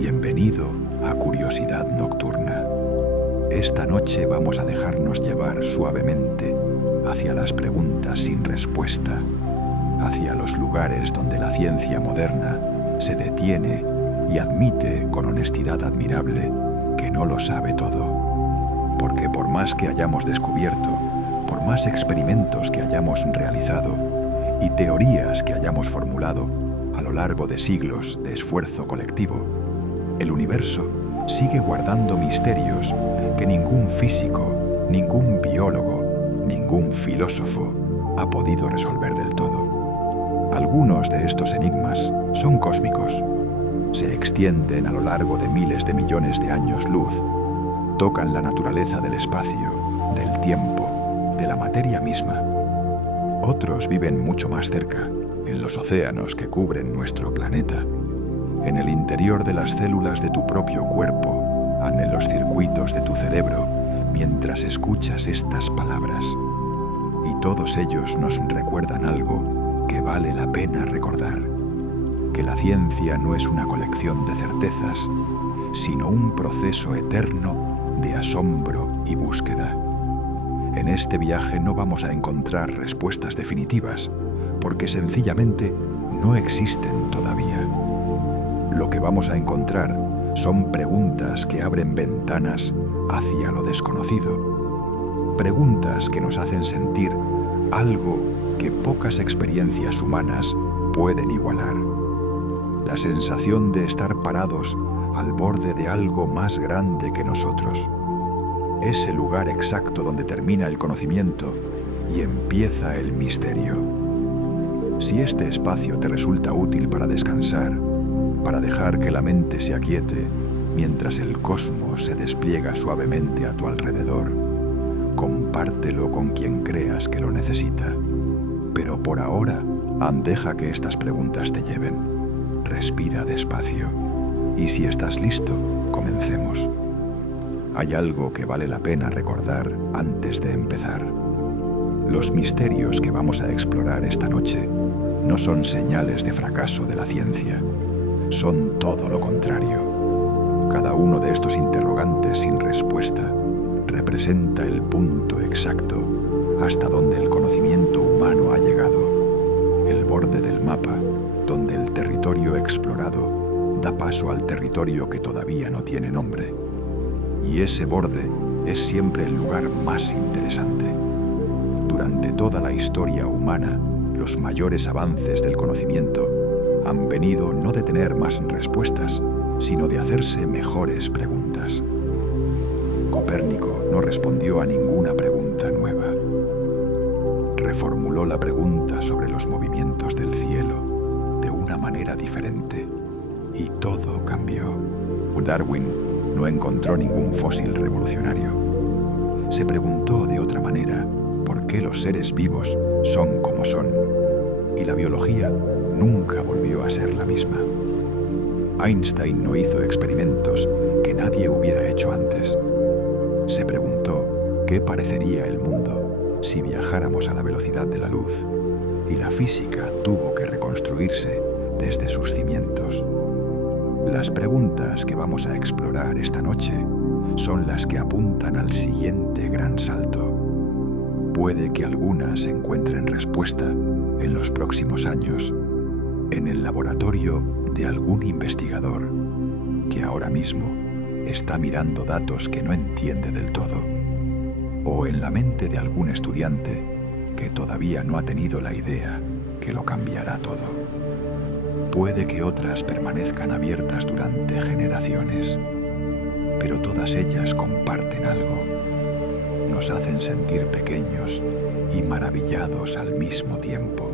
Bienvenido a Curiosidad Nocturna. Esta noche vamos a dejarnos llevar suavemente hacia las preguntas sin respuesta, hacia los lugares donde la ciencia moderna se detiene y admite con honestidad admirable que no lo sabe todo. Porque por más que hayamos descubierto, por más experimentos que hayamos realizado y teorías que hayamos formulado a lo largo de siglos de esfuerzo colectivo, el universo sigue guardando misterios que ningún físico, ningún biólogo, ningún filósofo ha podido resolver del todo. Algunos de estos enigmas son cósmicos, se extienden a lo largo de miles de millones de años luz, tocan la naturaleza del espacio, del tiempo, de la materia misma. Otros viven mucho más cerca, en los océanos que cubren nuestro planeta, en el interior de las células de tu propio cuerpo, en los circuitos de tu cerebro, mientras escuchas estas palabras. Y todos ellos nos recuerdan algo que vale la pena recordar, que la ciencia no es una colección de certezas, sino un proceso eterno de asombro y búsqueda. En este viaje no vamos a encontrar respuestas definitivas, porque sencillamente no existen todavía. Lo que vamos a encontrar son preguntas que abren ventanas hacia lo desconocido. Preguntas que nos hacen sentir algo que pocas experiencias humanas pueden igualar. La sensación de estar parados al borde de algo más grande que nosotros. Ese lugar exacto donde termina el conocimiento y empieza el misterio. Si este espacio te resulta útil para descansar, para dejar que la mente se aquiete mientras el cosmos se despliega suavemente a tu alrededor, compártelo con quien creas que lo necesita. Pero por ahora, deja que estas preguntas te lleven. Respira despacio. Y si estás listo, comencemos. Hay algo que vale la pena recordar antes de empezar. Los misterios que vamos a explorar esta noche no son señales de fracaso de la ciencia. Son todo lo contrario. Cada uno de estos interrogantes sin respuesta representa el punto exacto hasta donde el conocimiento humano ha llegado, el borde del mapa donde el territorio explorado da paso al territorio que todavía no tiene nombre. Y ese borde es siempre el lugar más interesante. Durante toda la historia humana, los mayores avances del conocimiento han venido no de tener más respuestas, sino de hacerse mejores preguntas. Copérnico no respondió a ninguna pregunta nueva. Reformuló la pregunta sobre los movimientos del cielo de una manera diferente, y todo cambió. Darwin no encontró ningún fósil revolucionario. Se preguntó de otra manera por qué los seres vivos son como son, y la biología nunca volvió a ser la misma. Einstein no hizo experimentos que nadie hubiera hecho antes. Se preguntó qué parecería el mundo si viajáramos a la velocidad de la luz, y la física tuvo que reconstruirse desde sus cimientos. Las preguntas que vamos a explorar esta noche son las que apuntan al siguiente gran salto. Puede que algunas encuentren respuesta en los próximos años, en el laboratorio de algún investigador que ahora mismo está mirando datos que no entiende del todo, o en la mente de algún estudiante que todavía no ha tenido la idea que lo cambiará todo. Puede que otras permanezcan abiertas durante generaciones, pero todas ellas comparten algo. Nos hacen sentir pequeños y maravillados al mismo tiempo.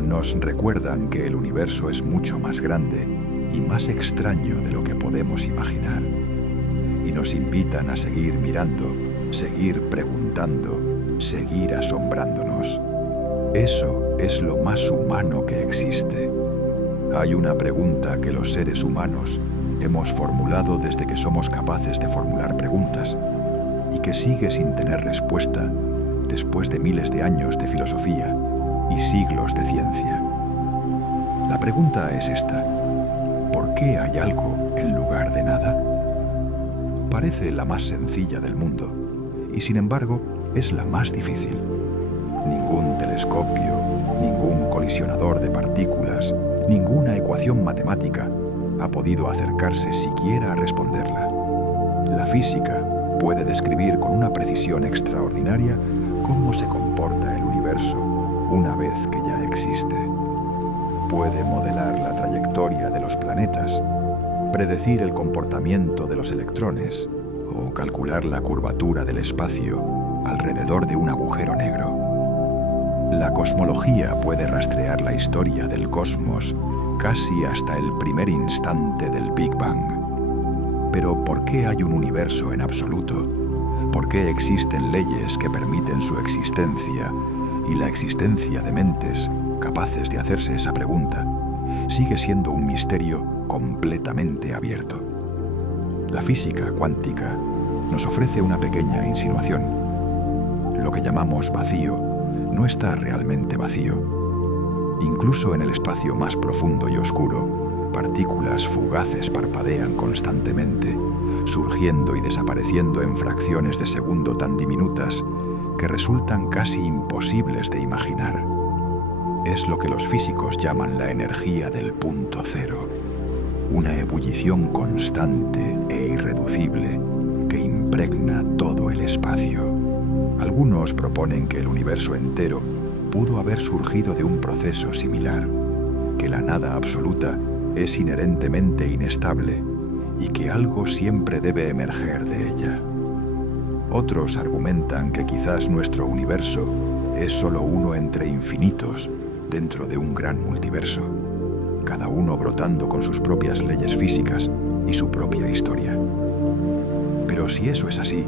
Nos recuerdan que el universo es mucho más grande y más extraño de lo que podemos imaginar. Y nos invitan a seguir mirando, seguir preguntando, seguir asombrándonos. Eso es lo más humano que existe. Hay una pregunta que los seres humanos hemos formulado desde que somos capaces de formular preguntas y que sigue sin tener respuesta después de miles de años de filosofía y siglos de ciencia. La pregunta es esta: ¿por qué hay algo en lugar de nada? Parece la más sencilla del mundo y, sin embargo, es la más difícil. Ningún telescopio, ningún colisionador de partículas, ninguna ecuación matemática ha podido acercarse siquiera a responderla. La física puede describir con una precisión extraordinaria cómo se comporta el universo una vez que ya existe. Puede modelar la trayectoria de los planetas, predecir el comportamiento de los electrones o calcular la curvatura del espacio alrededor de un agujero negro. La cosmología puede rastrear la historia del cosmos casi hasta el primer instante del Big Bang. Pero ¿por qué hay un universo en absoluto? ¿Por qué existen leyes que permiten su existencia y la existencia de mentes capaces de hacerse esa pregunta sigue siendo un misterio completamente abierto? La física cuántica nos ofrece una pequeña insinuación. Lo que llamamos vacío no está realmente vacío. Incluso en el espacio más profundo y oscuro, partículas fugaces parpadean constantemente, surgiendo y desapareciendo en fracciones de segundo tan diminutas que resultan casi imposibles de imaginar. Es lo que los físicos llaman la energía del punto cero, una ebullición constante e irreducible que impregna todo el espacio. Algunos proponen que el universo entero pudo haber surgido de un proceso similar, que la nada absoluta es inherentemente inestable y que algo siempre debe emerger de ella. Otros argumentan que quizás nuestro universo es solo uno entre infinitos dentro de un gran multiverso, cada uno brotando con sus propias leyes físicas y su propia historia. Pero si eso es así,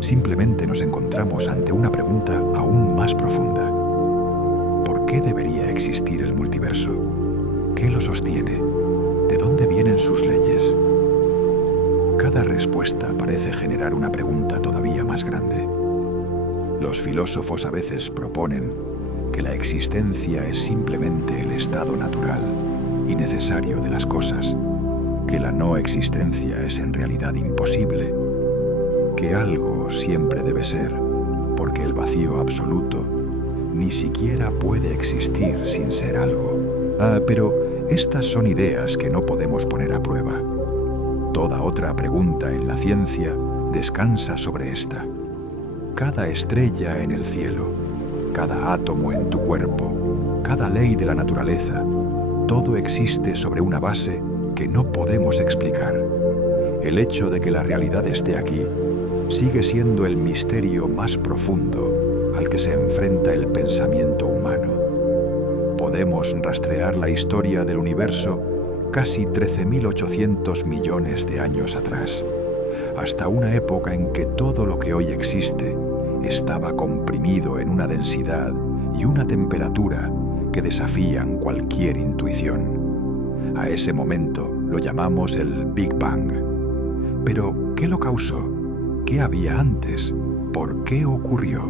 simplemente nos encontramos ante una pregunta aún más profunda. ¿Por qué debería existir el multiverso? ¿Qué lo sostiene? ¿De dónde vienen sus leyes? Cada respuesta parece generar una pregunta todavía más grande. Los filósofos a veces proponen que la existencia es simplemente el estado natural y necesario de las cosas, que la no existencia es en realidad imposible, que algo siempre debe ser, porque el vacío absoluto ni siquiera puede existir sin ser algo. Pero estas son ideas que no podemos poner a prueba. Toda otra pregunta en la ciencia descansa sobre esta. Cada estrella en el cielo, cada átomo en tu cuerpo, cada ley de la naturaleza, todo existe sobre una base que no podemos explicar. El hecho de que la realidad esté aquí sigue siendo el misterio más profundo al que se enfrenta el pensamiento humano. Podemos rastrear la historia del universo casi 13.800 millones de años atrás, hasta una época en que todo lo que hoy existe estaba comprimido en una densidad y una temperatura que desafían cualquier intuición. A ese momento lo llamamos el Big Bang. Pero, ¿qué lo causó? ¿Qué había antes? ¿Por qué ocurrió?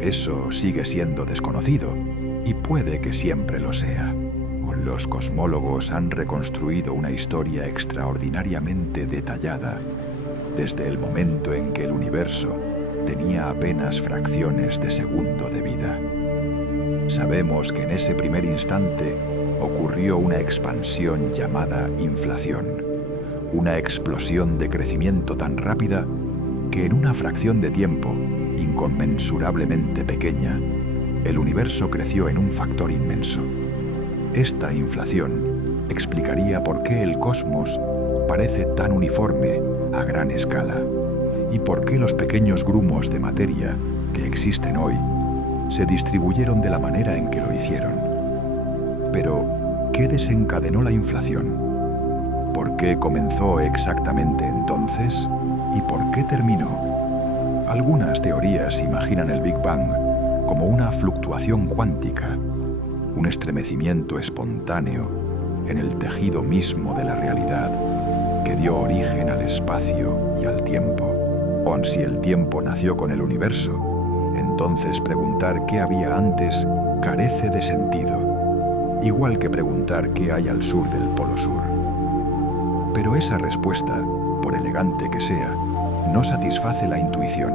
Eso sigue siendo desconocido y puede que siempre lo sea. Los cosmólogos han reconstruido una historia extraordinariamente detallada desde el momento en que el universo tenía apenas fracciones de segundo de vida. Sabemos que en ese primer instante ocurrió una expansión llamada inflación, una explosión de crecimiento tan rápida que en una fracción de tiempo inconmensurablemente pequeña, el universo creció en un factor inmenso. Esta inflación explicaría por qué el cosmos parece tan uniforme a gran escala y por qué los pequeños grumos de materia que existen hoy se distribuyeron de la manera en que lo hicieron. Pero, ¿qué desencadenó la inflación? ¿Por qué comenzó exactamente entonces? ¿Y por qué terminó? Algunas teorías imaginan el Big Bang como una fluctuación cuántica, un estremecimiento espontáneo en el tejido mismo de la realidad que dio origen al espacio y al tiempo. O si el tiempo nació con el universo, entonces preguntar qué había antes carece de sentido, igual que preguntar qué hay al sur del Polo Sur. Pero esa respuesta, por elegante que sea, no satisface la intuición.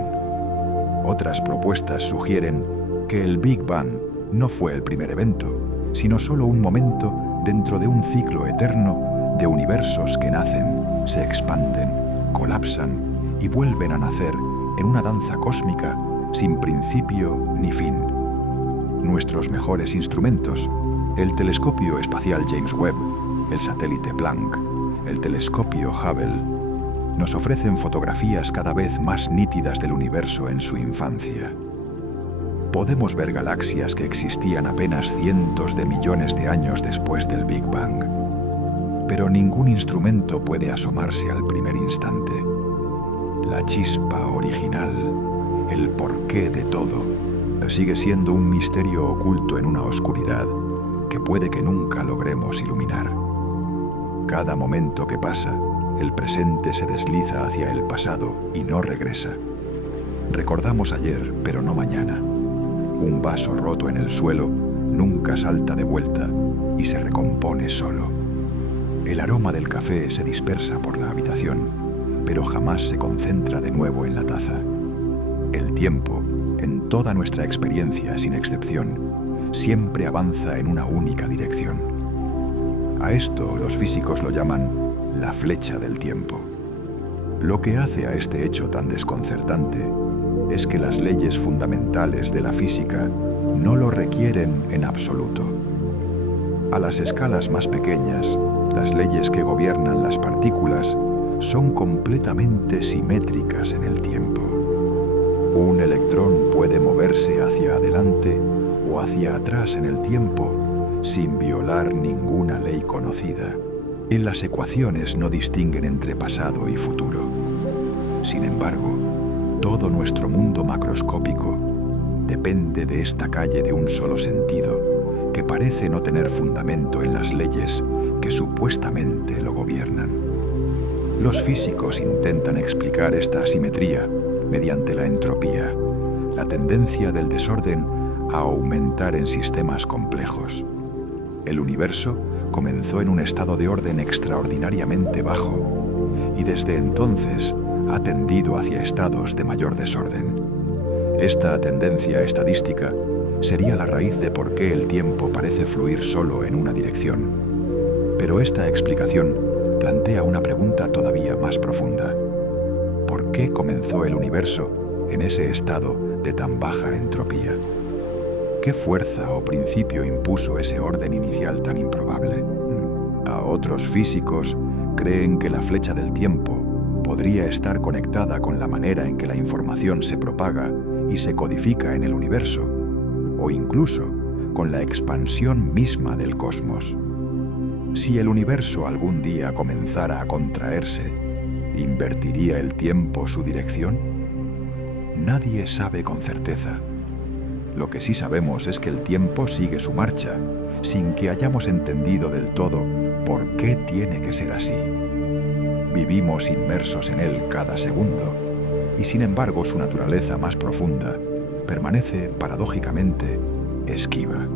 Otras propuestas sugieren que el Big Bang no fue el primer evento, sino solo un momento dentro de un ciclo eterno de universos que nacen, se expanden, colapsan y vuelven a nacer en una danza cósmica sin principio ni fin. Nuestros mejores instrumentos, el telescopio espacial James Webb, el satélite Planck, el telescopio Hubble, nos ofrecen fotografías cada vez más nítidas del universo en su infancia. Podemos ver galaxias que existían apenas cientos de millones de años después del Big Bang. Pero ningún instrumento puede asomarse al primer instante. La chispa original, el porqué de todo, sigue siendo un misterio oculto en una oscuridad que puede que nunca logremos iluminar. Cada momento que pasa, el presente se desliza hacia el pasado y no regresa. Recordamos ayer, pero no mañana. Un vaso roto en el suelo nunca salta de vuelta y se recompone solo. El aroma del café se dispersa por la habitación, pero jamás se concentra de nuevo en la taza. El tiempo, en toda nuestra experiencia sin excepción, siempre avanza en una única dirección. A esto los físicos lo llaman la flecha del tiempo. Lo que hace a este hecho tan desconcertante es que las leyes fundamentales de la física no lo requieren en absoluto. A las escalas más pequeñas, las leyes que gobiernan las partículas son completamente simétricas en el tiempo. Un electrón puede moverse hacia adelante o hacia atrás en el tiempo sin violar ninguna ley conocida. Y las ecuaciones no distinguen entre pasado y futuro. Sin embargo, todo nuestro mundo macroscópico depende de esta calle de un solo sentido que parece no tener fundamento en las leyes que supuestamente lo gobiernan. Los físicos intentan explicar esta asimetría mediante la entropía, la tendencia del desorden a aumentar en sistemas complejos. El universo comenzó en un estado de orden extraordinariamente bajo y desde entonces ha tendido hacia estados de mayor desorden. Esta tendencia estadística sería la raíz de por qué el tiempo parece fluir solo en una dirección. Pero esta explicación plantea una pregunta todavía más profunda. ¿Por qué comenzó el universo en ese estado de tan baja entropía? ¿Qué fuerza o principio impuso ese orden inicial tan improbable? A otros físicos creen que la flecha del tiempo podría estar conectada con la manera en que la información se propaga y se codifica en el universo, o incluso con la expansión misma del cosmos. Si el universo algún día comenzara a contraerse, ¿invertiría el tiempo su dirección? Nadie sabe con certeza. Lo que sí sabemos es que el tiempo sigue su marcha, sin que hayamos entendido del todo por qué tiene que ser así. Vivimos inmersos en él cada segundo, y sin embargo su naturaleza más profunda permanece paradójicamente esquiva.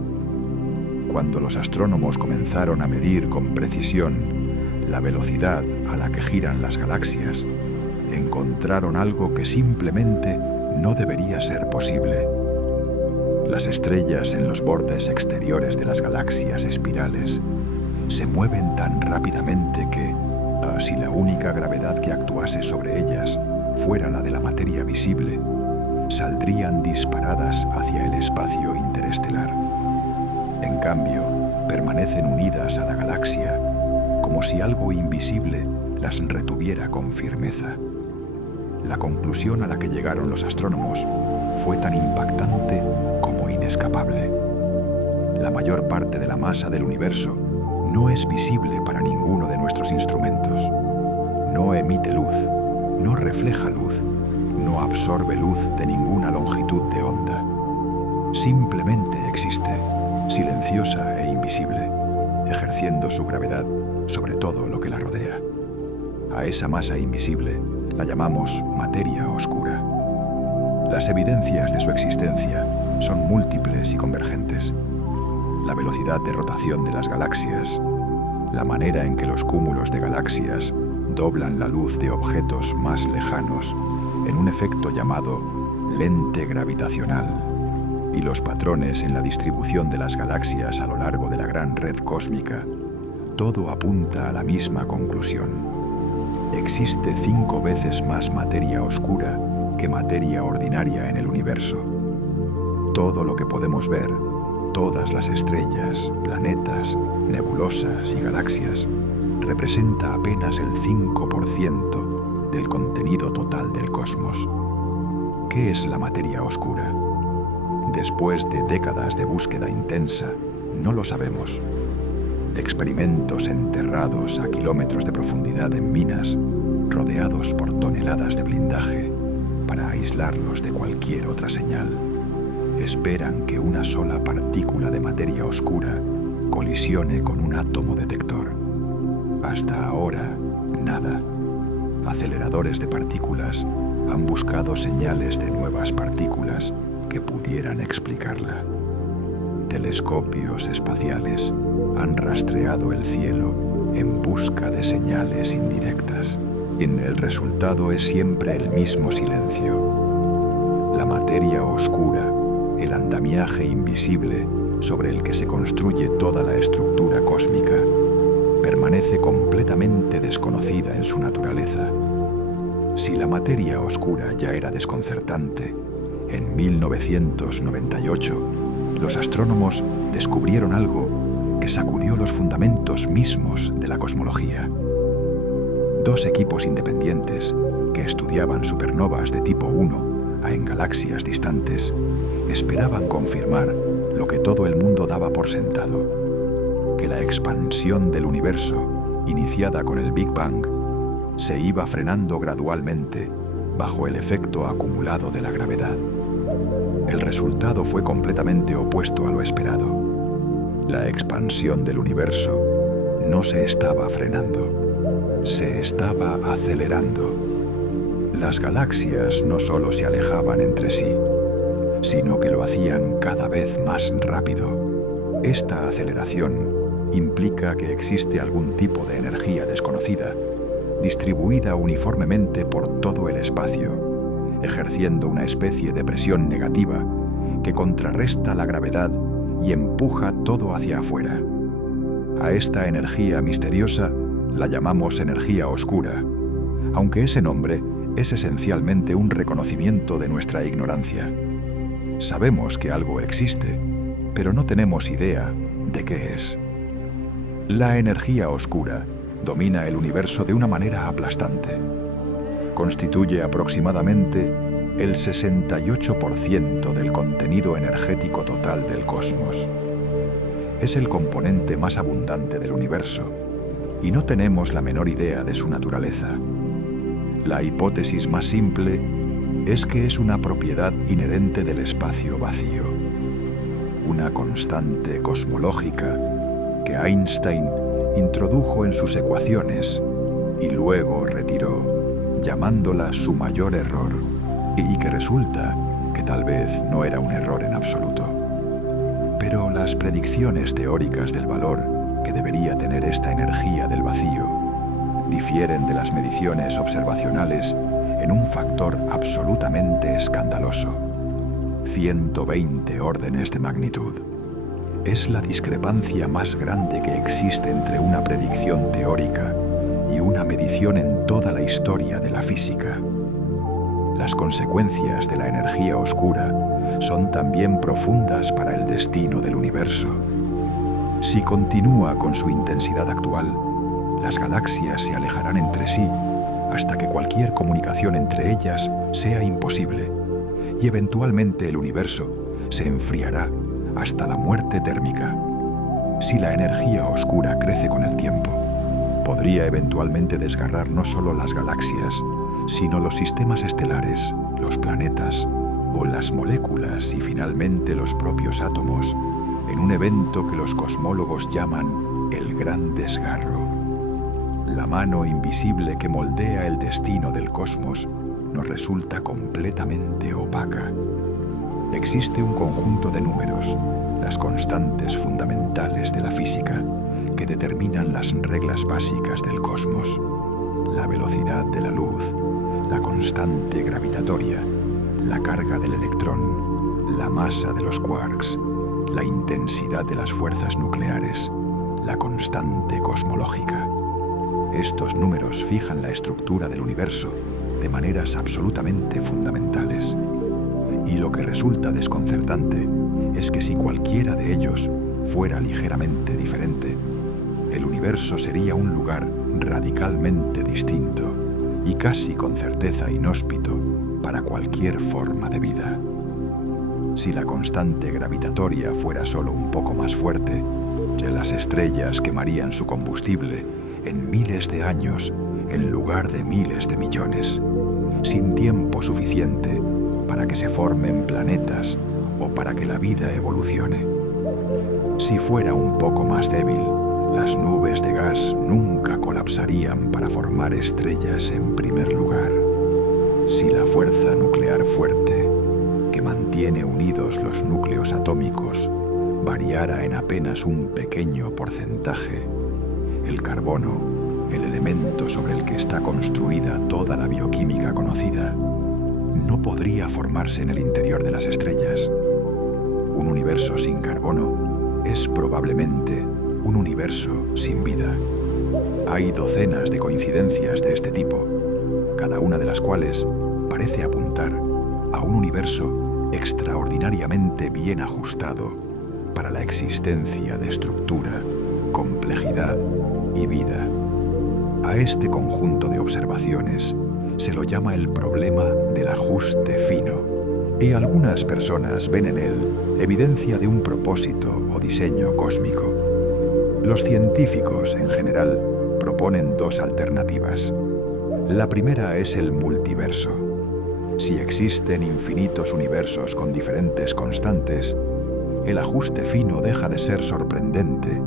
Cuando los astrónomos comenzaron a medir con precisión la velocidad a la que giran las galaxias, encontraron algo que simplemente no debería ser posible. Las estrellas en los bordes exteriores de las galaxias espirales se mueven tan rápidamente que, si la única gravedad que actuase sobre ellas fuera la de la materia visible, saldrían disparadas hacia el espacio interestelar. En cambio, permanecen unidas a la galaxia, como si algo invisible las retuviera con firmeza. La conclusión a la que llegaron los astrónomos fue tan impactante como inescapable. La mayor parte de la masa del universo no es visible para ninguno de nuestros instrumentos. No emite luz, no refleja luz, no absorbe luz de ninguna longitud de onda. Simplemente existe, silenciosa e invisible, ejerciendo su gravedad sobre todo lo que la rodea. A esa masa invisible la llamamos materia oscura. Las evidencias de su existencia son múltiples y convergentes. La velocidad de rotación de las galaxias, la manera en que los cúmulos de galaxias doblan la luz de objetos más lejanos en un efecto llamado lente gravitacional, y los patrones en la distribución de las galaxias a lo largo de la gran red cósmica, todo apunta a la misma conclusión. Existe 5 veces más materia oscura que materia ordinaria en el universo. Todo lo que podemos ver, todas las estrellas, planetas, nebulosas y galaxias, representa apenas el 5% del contenido total del cosmos. ¿Qué es la materia oscura? Después de décadas de búsqueda intensa, no lo sabemos. Experimentos enterrados a kilómetros de profundidad en minas, rodeados por toneladas de blindaje, para aislarlos de cualquier otra señal, esperan que una sola partícula de materia oscura colisione con un átomo detector. Hasta ahora, nada. Aceleradores de partículas han buscado señales de nuevas partículas que pudieran explicarla. Telescopios espaciales han rastreado el cielo en busca de señales indirectas. Y el resultado es siempre el mismo silencio. La materia oscura, el andamiaje invisible sobre el que se construye toda la estructura cósmica, permanece completamente desconocida en su naturaleza. Si la materia oscura ya era desconcertante, en 1998 los astrónomos descubrieron algo que sacudió los fundamentos mismos de la cosmología. 2 equipos independientes que estudiaban supernovas de tipo 1 en galaxias distantes esperaban confirmar lo que todo el mundo daba por sentado, que la expansión del universo, iniciada con el Big Bang, se iba frenando gradualmente bajo el efecto acumulado de la gravedad. El resultado fue completamente opuesto a lo esperado. La expansión del universo no se estaba frenando, se estaba acelerando. Las galaxias no solo se alejaban entre sí, sino que lo hacían cada vez más rápido. Esta aceleración implica que existe algún tipo de energía desconocida, distribuida uniformemente por todo el espacio, ejerciendo una especie de presión negativa que contrarresta la gravedad y empuja todo hacia afuera. A esta energía misteriosa la llamamos energía oscura, aunque ese nombre es esencialmente un reconocimiento de nuestra ignorancia. Sabemos que algo existe, pero no tenemos idea de qué es. La energía oscura domina el universo de una manera aplastante. Constituye aproximadamente el 68% del contenido energético total del cosmos. Es el componente más abundante del universo y no tenemos la menor idea de su naturaleza. La hipótesis más simple es que es una propiedad inherente del espacio vacío, una constante cosmológica que Einstein introdujo en sus ecuaciones y luego retiró, llamándola su mayor error, y que resulta que tal vez no era un error en absoluto. Pero las predicciones teóricas del valor que debería tener esta energía del vacío difieren de las mediciones observacionales en un factor absolutamente escandaloso: 120 órdenes de magnitud. Es la discrepancia más grande que existe entre una predicción teórica y una medición en toda la historia de la física. Las consecuencias de la energía oscura son también profundas para el destino del universo. Si continúa con su intensidad actual, las galaxias se alejarán entre sí hasta que cualquier comunicación entre ellas sea imposible, y eventualmente el universo se enfriará hasta la muerte térmica. Si la energía oscura crece con el tiempo, podría eventualmente desgarrar no solo las galaxias, sino los sistemas estelares, los planetas o las moléculas y finalmente los propios átomos, en un evento que los cosmólogos llaman el Gran Desgarro. La mano invisible que moldea el destino del cosmos nos resulta completamente opaca. Existe un conjunto de números, las constantes fundamentales de la física, que determinan las reglas básicas del cosmos: la velocidad de la luz, la constante gravitatoria, la carga del electrón, la masa de los quarks, la intensidad de las fuerzas nucleares, la constante cosmológica. Estos números fijan la estructura del universo de maneras absolutamente fundamentales. Y lo que resulta desconcertante es que si cualquiera de ellos fuera ligeramente diferente, el universo sería un lugar radicalmente distinto y casi con certeza inhóspito para cualquier forma de vida. Si la constante gravitatoria fuera solo un poco más fuerte, ya las estrellas quemarían su combustible en miles de años en lugar de miles de millones, sin tiempo suficiente para que se formen planetas o para que la vida evolucione. Si fuera un poco más débil, las nubes de gas nunca colapsarían para formar estrellas en primer lugar. Si la fuerza nuclear fuerte, que mantiene unidos los núcleos atómicos, variara en apenas un pequeño porcentaje, el carbono, el elemento sobre el que está construida toda la bioquímica conocida, no podría formarse en el interior de las estrellas. Un universo sin carbono es probablemente un universo sin vida. Hay docenas de coincidencias de este tipo, cada una de las cuales parece apuntar a un universo extraordinariamente bien ajustado para la existencia de estructura, complejidad y vida. A este conjunto de observaciones se lo llama el problema del ajuste fino, y algunas personas ven en él evidencia de un propósito o diseño cósmico. Los científicos, en general, proponen dos alternativas. La primera es el multiverso. Si existen infinitos universos con diferentes constantes, el ajuste fino deja de ser sorprendente,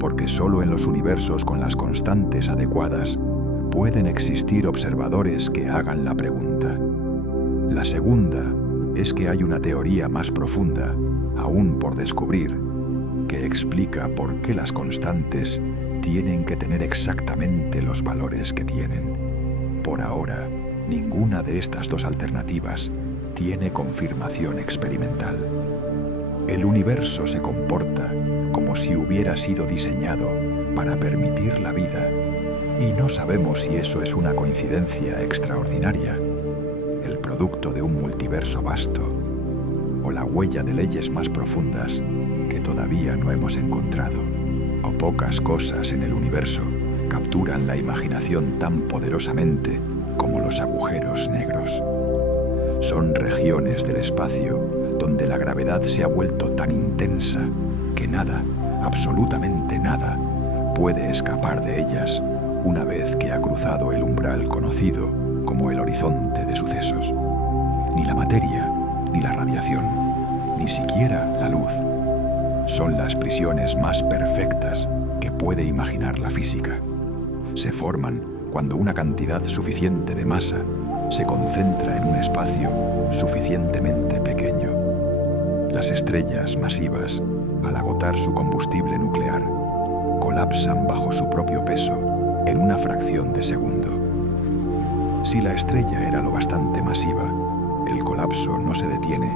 porque solo en los universos con las constantes adecuadas pueden existir observadores que hagan la pregunta. La segunda es que hay una teoría más profunda, aún por descubrir, que explica por qué las constantes tienen que tener exactamente los valores que tienen. Por ahora, ninguna de estas dos alternativas tiene confirmación experimental. El universo se comporta como si hubiera sido diseñado para permitir la vida, y no sabemos si eso es una coincidencia extraordinaria, el producto de un multiverso vasto, o la huella de leyes más profundas que todavía no hemos encontrado. O pocas cosas en el universo capturan la imaginación tan poderosamente como los agujeros negros. Son regiones del espacio donde la gravedad se ha vuelto tan intensa que nada, absolutamente nada, puede escapar de ellas una vez que ha cruzado el umbral conocido como el horizonte de sucesos. Ni la materia, ni la radiación, ni siquiera la luz son las prisiones más perfectas que puede imaginar la física. Se forman cuando una cantidad suficiente de masa se concentra en un espacio suficientemente pequeño. Las estrellas masivas, al agotar su combustible nuclear, colapsan bajo su propio peso en una fracción de segundo. Si la estrella era lo bastante masiva, el colapso no se detiene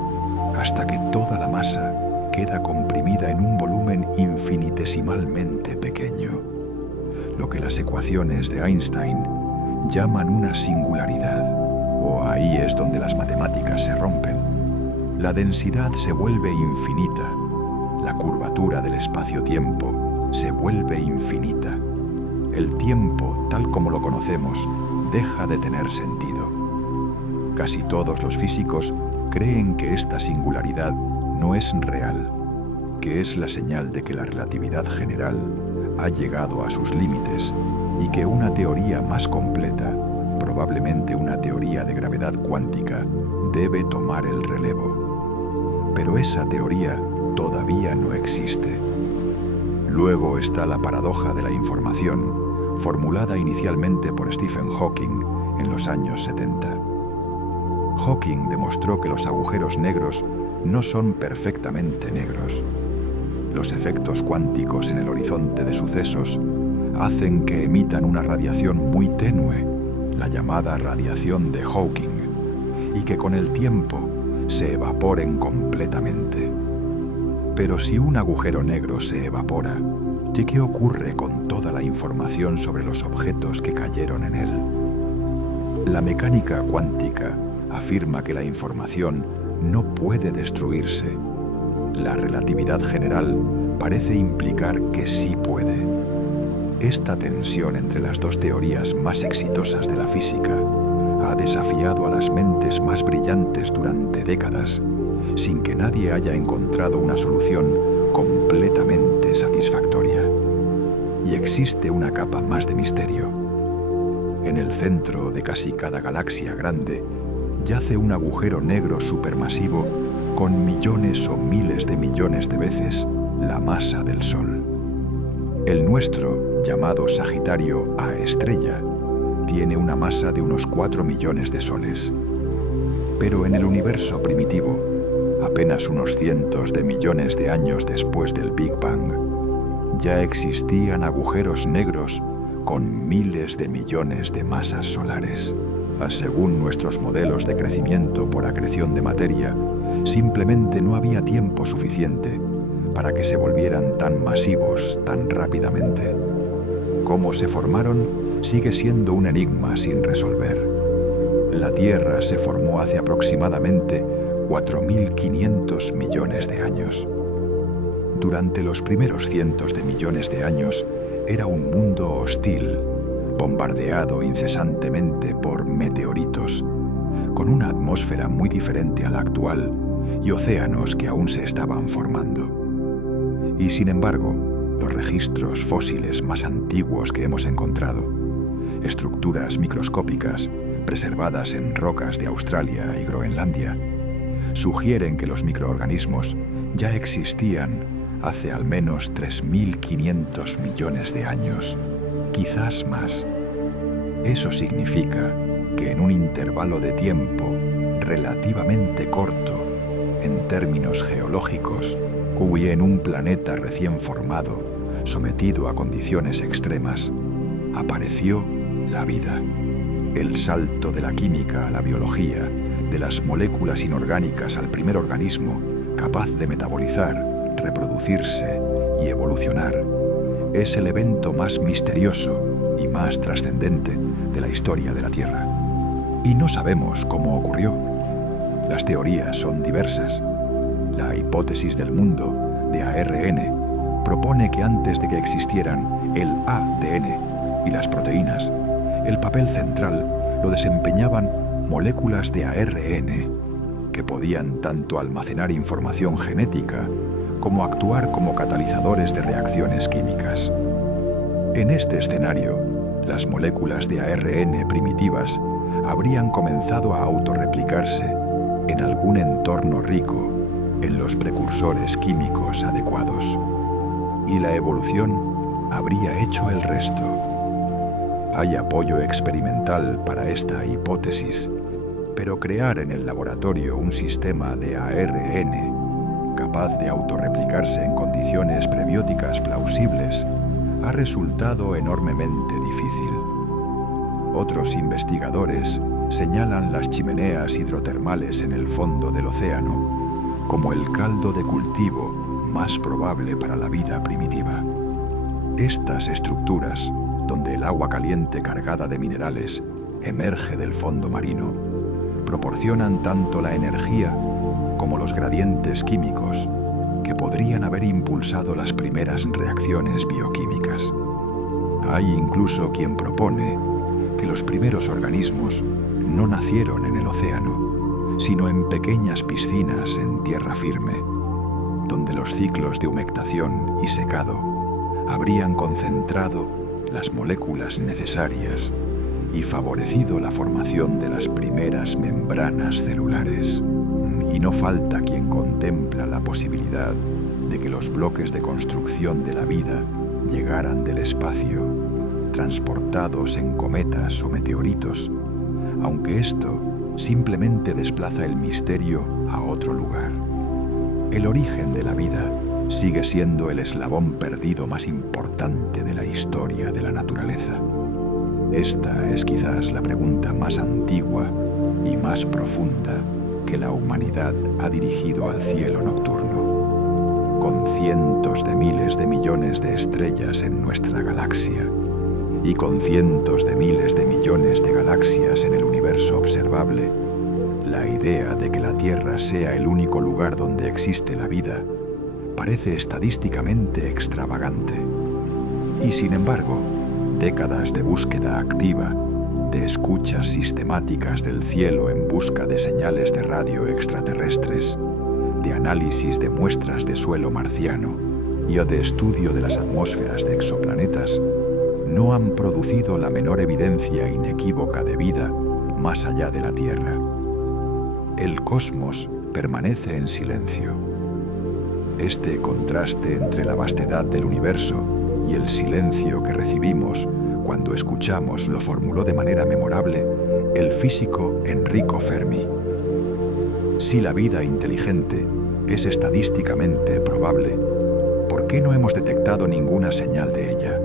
hasta que toda la masa queda comprimida en un volumen infinitesimalmente pequeño, lo que las ecuaciones de Einstein llaman una singularidad, o ahí es donde las matemáticas se rompen. La densidad se vuelve infinita, la curvatura del espacio-tiempo se vuelve infinita. El tiempo, tal como lo conocemos, deja de tener sentido. Casi todos los físicos creen que esta singularidad no es real, que es la señal de que la relatividad general ha llegado a sus límites y que una teoría más completa, probablemente una teoría de gravedad cuántica, debe tomar el relevo. Pero esa teoría todavía no existe. Luego está la paradoja de la información, formulada inicialmente por Stephen Hawking en los años 70. Hawking demostró que los agujeros negros no son perfectamente negros. Los efectos cuánticos en el horizonte de sucesos hacen que emitan una radiación muy tenue, la llamada radiación de Hawking, y que con el tiempo se evaporen completamente. Pero si un agujero negro se evapora, ¿qué ocurre con toda la información sobre los objetos que cayeron en él? La mecánica cuántica afirma que la información no puede destruirse. La relatividad general parece implicar que sí puede. Esta tensión entre las dos teorías más exitosas de la física ha desafiado a las mentes más brillantes durante décadas, sin que nadie haya encontrado una solución completamente satisfactoria. Y existe una capa más de misterio. En el centro de casi cada galaxia grande yace un agujero negro supermasivo con millones o miles de millones de veces la masa del Sol. El nuestro, llamado Sagitario A estrella, tiene una masa de unos 4 millones de soles. Pero en el universo primitivo, apenas unos cientos de millones de años después del Big Bang, ya existían agujeros negros con miles de millones de masas solares. Según nuestros modelos de crecimiento por acreción de materia, simplemente no había tiempo suficiente para que se volvieran tan masivos tan rápidamente. Cómo se formaron sigue siendo un enigma sin resolver. La Tierra se formó hace aproximadamente 4.500 millones de años. Durante los primeros cientos de millones de años era un mundo hostil, bombardeado incesantemente por meteoritos, con una atmósfera muy diferente a la actual y océanos que aún se estaban formando. Y sin embargo, los registros fósiles más antiguos que hemos encontrado, estructuras microscópicas preservadas en rocas de Australia y Groenlandia, sugieren que los microorganismos ya existían hace al menos 3.500 millones de años, quizás más. Eso significa que en un intervalo de tiempo relativamente corto, en términos geológicos, en un planeta recién formado, sometido a condiciones extremas, apareció la vida. El salto de la química a la biología, de las moléculas inorgánicas al primer organismo capaz de metabolizar, reproducirse y evolucionar, es el evento más misterioso y más trascendente de la historia de la Tierra. Y no sabemos cómo ocurrió. Las teorías son diversas. La hipótesis del mundo de ARN propone que antes de que existieran el ADN y las proteínas, el papel central lo desempeñaban moléculas de ARN que podían tanto almacenar información genética como actuar como catalizadores de reacciones químicas. En este escenario, las moléculas de ARN primitivas habrían comenzado a autorreplicarse en algún entorno rico en los precursores químicos adecuados. Y la evolución habría hecho el resto. Hay apoyo experimental para esta hipótesis, pero crear en el laboratorio un sistema de ARN capaz de autorreplicarse en condiciones prebióticas plausibles ha resultado enormemente difícil. Otros investigadores señalan las chimeneas hidrotermales en el fondo del océano como el caldo de cultivo más probable para la vida primitiva. Estas estructuras, donde el agua caliente cargada de minerales emerge del fondo marino, proporcionan tanto la energía como los gradientes químicos que podrían haber impulsado las primeras reacciones bioquímicas. Hay incluso quien propone que los primeros organismos no nacieron en el océano, sino en pequeñas piscinas en tierra firme, donde los ciclos de humectación y secado habrían concentrado las moléculas necesarias y favorecido la formación de las primeras membranas celulares. Y no falta quien contempla la posibilidad de que los bloques de construcción de la vida llegaran del espacio, transportados en cometas o meteoritos, aunque esto simplemente desplaza el misterio a otro lugar. El origen de la vida sigue siendo el eslabón perdido más importante de la historia de la naturaleza. Esta es quizás la pregunta más antigua y más profunda que la humanidad ha dirigido al cielo nocturno. Con cientos de miles de millones de estrellas en nuestra galaxia y con cientos de miles de millones de galaxias en el universo observable, la idea de que la Tierra sea el único lugar donde existe la vida parece estadísticamente extravagante. Y sin embargo, décadas de búsqueda activa, de escuchas sistemáticas del cielo en busca de señales de radio extraterrestres, de análisis de muestras de suelo marciano y de estudio de las atmósferas de exoplanetas, no han producido la menor evidencia inequívoca de vida más allá de la Tierra. El cosmos permanece en silencio. Este contraste entre la vastedad del universo y el silencio que recibimos cuando escuchamos lo formuló de manera memorable el físico Enrico Fermi. Si la vida inteligente es estadísticamente probable, ¿por qué no hemos detectado ninguna señal de ella?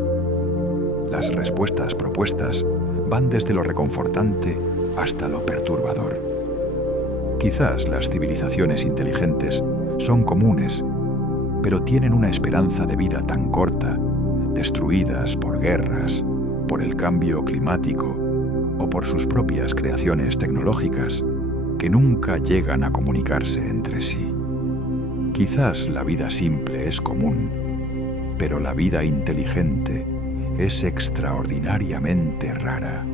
Las respuestas propuestas van desde lo reconfortante hasta lo perturbador. Quizás las civilizaciones inteligentes son comunes, pero tienen una esperanza de vida tan corta, destruidas por guerras, por el cambio climático o por sus propias creaciones tecnológicas, que nunca llegan a comunicarse entre sí. Quizás la vida simple es común, pero la vida inteligente es extraordinariamente rara,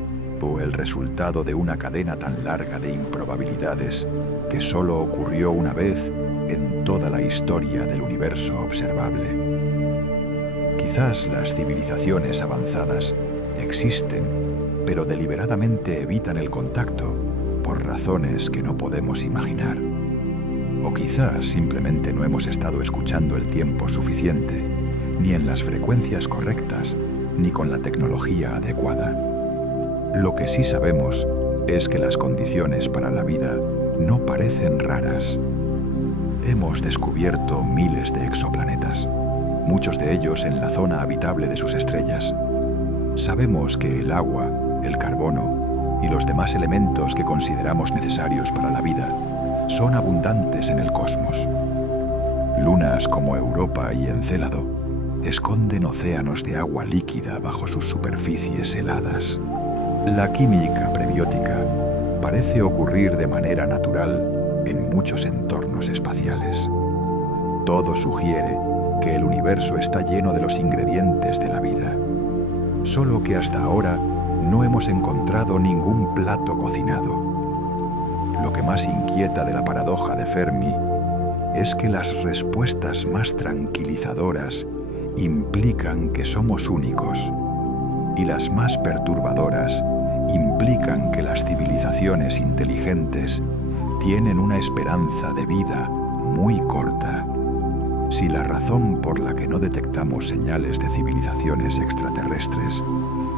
o el resultado de una cadena tan larga de improbabilidades que solo ocurrió una vez en toda la historia del universo observable. Quizás las civilizaciones avanzadas existen, pero deliberadamente evitan el contacto por razones que no podemos imaginar. O quizás simplemente no hemos estado escuchando el tiempo suficiente, ni en las frecuencias correctas, ni con la tecnología adecuada. Lo que sí sabemos es que las condiciones para la vida no parecen raras. Hemos descubierto miles de exoplanetas, muchos de ellos en la zona habitable de sus estrellas. Sabemos que el agua, el carbono y los demás elementos que consideramos necesarios para la vida son abundantes en el cosmos. Lunas como Europa y Encélado esconden océanos de agua líquida bajo sus superficies heladas. La química prebiótica parece ocurrir de manera natural en muchos entornos espaciales. Todo sugiere que el universo está lleno de los ingredientes de la vida, solo que hasta ahora no hemos encontrado ningún plato cocinado. Lo que más inquieta de la paradoja de Fermi es que las respuestas más tranquilizadoras implican que somos únicos, y las más perturbadoras implican que las civilizaciones inteligentes tienen una esperanza de vida muy corta. Si la razón por la que no detectamos señales de civilizaciones extraterrestres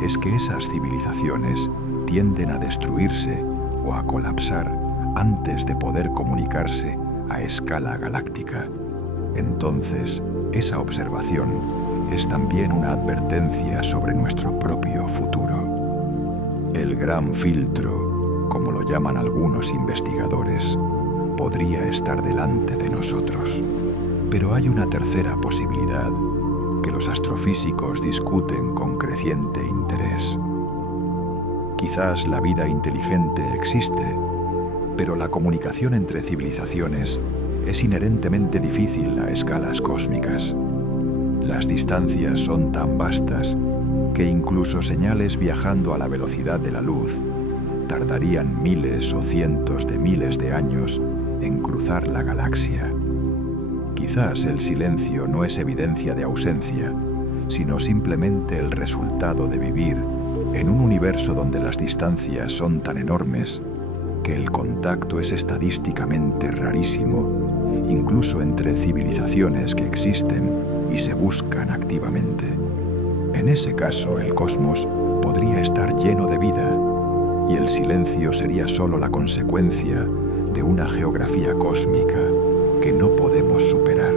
es que esas civilizaciones tienden a destruirse o a colapsar antes de poder comunicarse a escala galáctica, entonces esa observación es también una advertencia sobre nuestro propio futuro. El gran filtro, como lo llaman algunos investigadores, podría estar delante de nosotros. Pero hay una tercera posibilidad que los astrofísicos discuten con creciente interés. Quizás la vida inteligente existe, pero la comunicación entre civilizaciones es inherentemente difícil a escalas cósmicas. Las distancias son tan vastas que incluso señales viajando a la velocidad de la luz tardarían miles o cientos de miles de años en cruzar la galaxia. Quizás el silencio no es evidencia de ausencia, sino simplemente el resultado de vivir en un universo donde las distancias son tan enormes que el contacto es estadísticamente rarísimo, incluso entre civilizaciones que existen y se buscan activamente. En ese caso, el cosmos podría estar lleno de vida, y el silencio sería solo la consecuencia de una geografía cósmica que no podemos superar.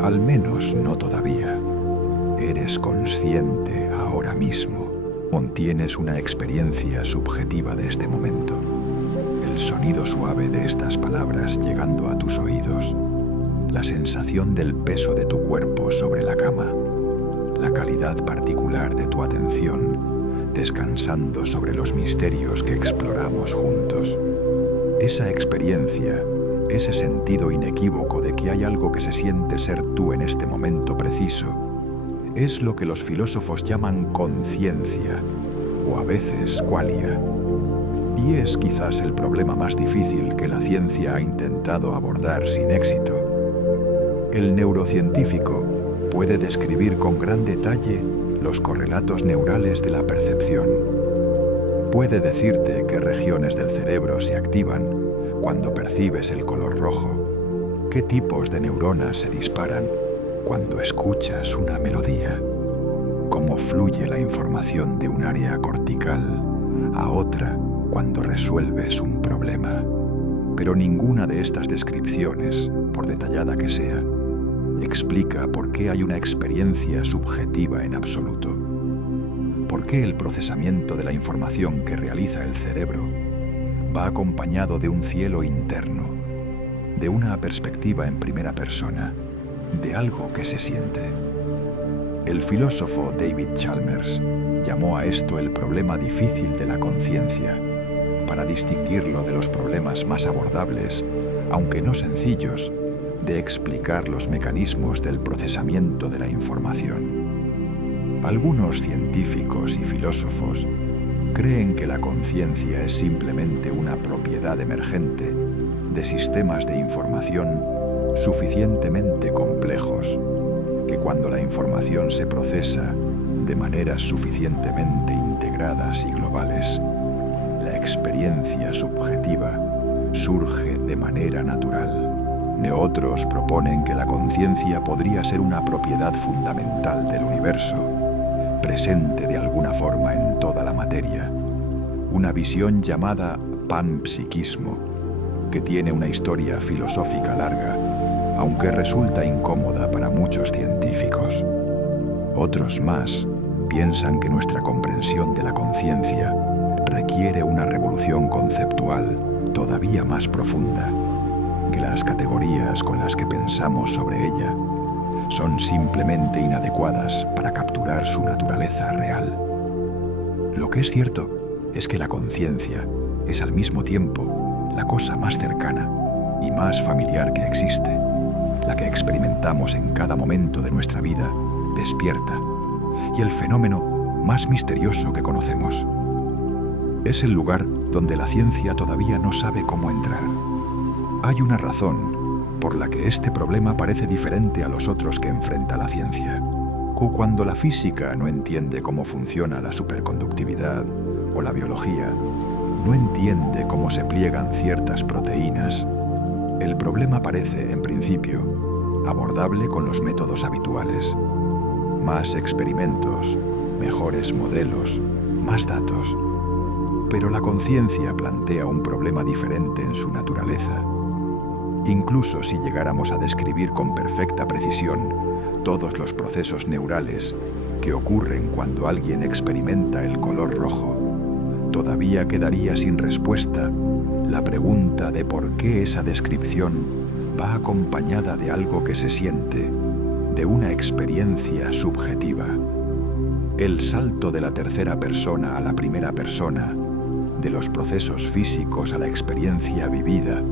Al menos no todavía. Eres consciente ahora mismo. Contienes una experiencia subjetiva de este momento. El sonido suave de estas palabras llegando a tus oídos. La sensación del peso de tu cuerpo sobre la cama. La calidad particular de tu atención descansando sobre los misterios que exploramos juntos. Esa experiencia, ese sentido inequívoco de que hay algo que se siente ser tú en este momento preciso, es lo que los filósofos llaman conciencia, o a veces qualia. Y es quizás el problema más difícil que la ciencia ha intentado abordar sin éxito. El neurocientífico puede describir con gran detalle los correlatos neurales de la percepción. Puede decirte qué regiones del cerebro se activan cuando percibes el color rojo, qué tipos de neuronas se disparan cuando escuchas una melodía, cómo fluye la información de un área cortical a otra cuando resuelves un problema. Pero ninguna de estas descripciones, por detallada que sea, explica por qué hay una experiencia subjetiva en absoluto. ¿Por qué el procesamiento de la información que realiza el cerebro va acompañado de un cielo interno, de una perspectiva en primera persona, de algo que se siente? El filósofo David Chalmers llamó a esto el problema difícil de la conciencia, para distinguirlo de los problemas más abordables, aunque no sencillos, de explicar los mecanismos del procesamiento de la información. Algunos científicos y filósofos creen que la conciencia es simplemente una propiedad emergente de sistemas de información suficientemente complejos, que cuando la información se procesa de maneras suficientemente integradas y globales, la experiencia subjetiva surge de manera natural. Otros proponen que la conciencia podría ser una propiedad fundamental del universo, presente de alguna forma en toda la materia, una visión llamada panpsiquismo, que tiene una historia filosófica larga, aunque resulta incómoda para muchos científicos. Otros más piensan que nuestra comprensión de la conciencia requiere una revolución conceptual todavía más profunda, que las categorías con las que pensamos sobre ella son simplemente inadecuadas para capturar su naturaleza real. Lo que es cierto es que la conciencia es al mismo tiempo la cosa más cercana y más familiar que existe, la que experimentamos en cada momento de nuestra vida despierta, y el fenómeno más misterioso que conocemos. Es el lugar donde la ciencia todavía no sabe cómo entrar. Hay una razón por la que este problema parece diferente a los otros que enfrenta la ciencia. Cuando la física no entiende cómo funciona la superconductividad o la biología, no entiende cómo se pliegan ciertas proteínas, el problema parece, en principio, abordable con los métodos habituales. Más experimentos, mejores modelos, más datos. Pero la conciencia plantea un problema diferente en su naturaleza. Incluso si llegáramos a describir con perfecta precisión todos los procesos neurales que ocurren cuando alguien experimenta el color rojo, todavía quedaría sin respuesta la pregunta de por qué esa descripción va acompañada de algo que se siente, de una experiencia subjetiva. El salto de la tercera persona a la primera persona, de los procesos físicos a la experiencia vivida,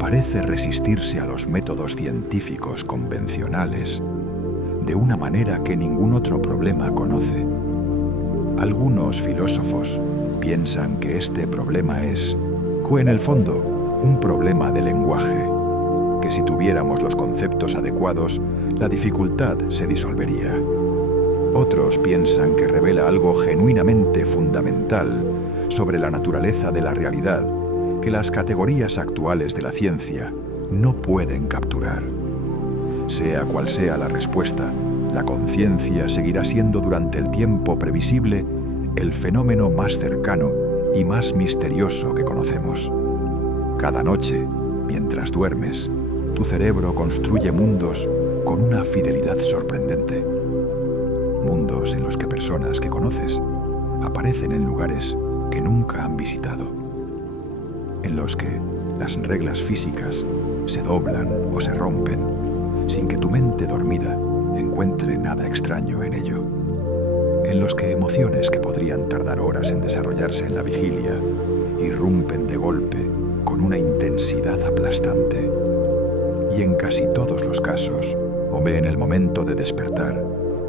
parece resistirse a los métodos científicos convencionales de una manera que ningún otro problema conoce. Algunos filósofos piensan que este problema es, en el fondo, un problema de lenguaje, que si tuviéramos los conceptos adecuados, la dificultad se disolvería. Otros piensan que revela algo genuinamente fundamental sobre la naturaleza de la realidad que las categorías actuales de la ciencia no pueden capturar. Sea cual sea la respuesta, la conciencia seguirá siendo durante el tiempo previsible el fenómeno más cercano y más misterioso que conocemos. Cada noche, mientras duermes, tu cerebro construye mundos con una fidelidad sorprendente. Mundos en los que personas que conoces aparecen en lugares que nunca han visitado, en los que las reglas físicas se doblan o se rompen sin que tu mente dormida encuentre nada extraño en ello, en los que emociones que podrían tardar horas en desarrollarse en la vigilia irrumpen de golpe con una intensidad aplastante. Y en casi todos los casos, o en el momento de despertar,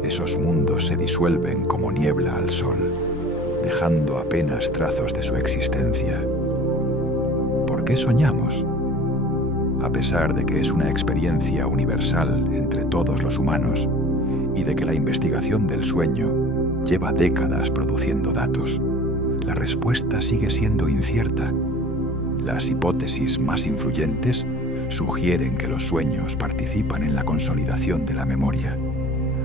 esos mundos se disuelven como niebla al sol, dejando apenas trazos de su existencia. ¿Por qué soñamos? A pesar de que es una experiencia universal entre todos los humanos y de que la investigación del sueño lleva décadas produciendo datos, la respuesta sigue siendo incierta. Las hipótesis más influyentes sugieren que los sueños participan en la consolidación de la memoria,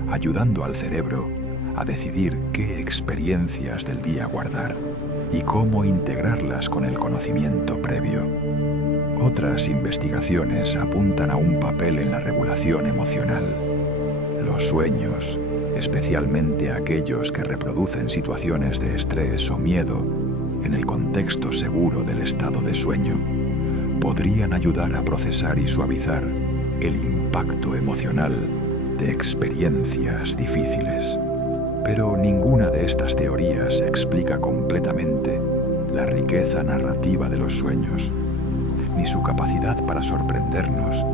ayudando al cerebro a decidir qué experiencias del día guardar y cómo integrarlas con el conocimiento previo. Otras investigaciones apuntan a un papel en la regulación emocional. Los sueños, especialmente aquellos que reproducen situaciones de estrés o miedo en el contexto seguro del estado de sueño, podrían ayudar a procesar y suavizar el impacto emocional de experiencias difíciles. Pero ninguna de estas teorías explica completamente la riqueza narrativa de los sueños, ni su capacidad para sorprendernos,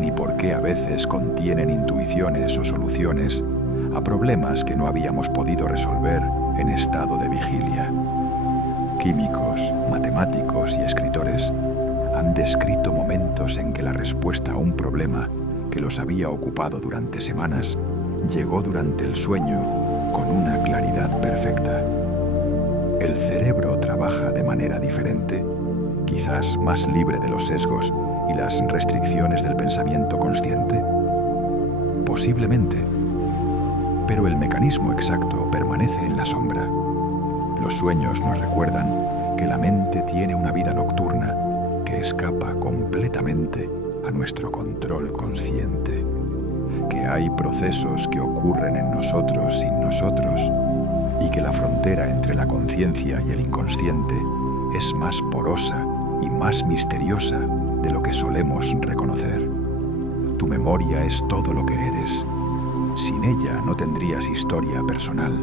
ni por qué a veces contienen intuiciones o soluciones a problemas que no habíamos podido resolver en estado de vigilia. Químicos, matemáticos y escritores han descrito momentos en que la respuesta a un problema que los había ocupado durante semanas llegó durante el sueño con una claridad perfecta. El cerebro trabaja de manera diferente, quizás más libre de los sesgos y las restricciones del pensamiento consciente. Posiblemente, pero el mecanismo exacto permanece en la sombra. Los sueños nos recuerdan que la mente tiene una vida nocturna que escapa completamente a nuestro control consciente, que hay procesos que ocurren en nosotros sin nosotros y que la frontera entre la conciencia y el inconsciente es más porosa y más misteriosa de lo que solemos reconocer. Tu memoria es todo lo que eres. Sin ella no tendrías historia personal.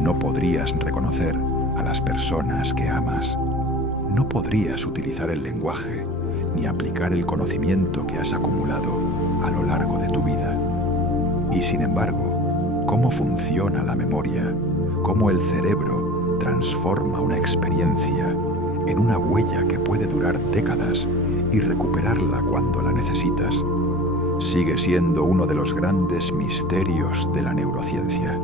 No podrías reconocer a las personas que amas. No podrías utilizar el lenguaje ni aplicar el conocimiento que has acumulado a lo largo de tu vida. Y sin embargo, ¿cómo funciona la memoria? ¿Cómo el cerebro transforma una experiencia en una huella que puede durar décadas y recuperarla cuando la necesitas? Sigue siendo uno de los grandes misterios de la neurociencia.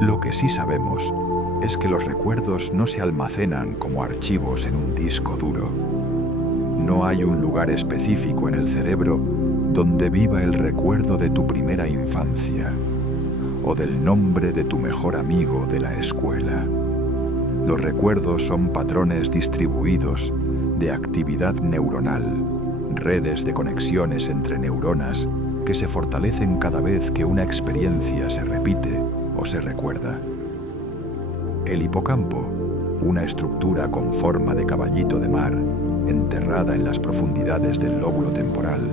Lo que sí sabemos es que los recuerdos no se almacenan como archivos en un disco duro. No hay un lugar específico en el cerebro donde viva el recuerdo de tu primera infancia o del nombre de tu mejor amigo de la escuela. Los recuerdos son patrones distribuidos de actividad neuronal, redes de conexiones entre neuronas que se fortalecen cada vez que una experiencia se repite o se recuerda. El hipocampo, una estructura con forma de caballito de mar, enterrada en las profundidades del lóbulo temporal,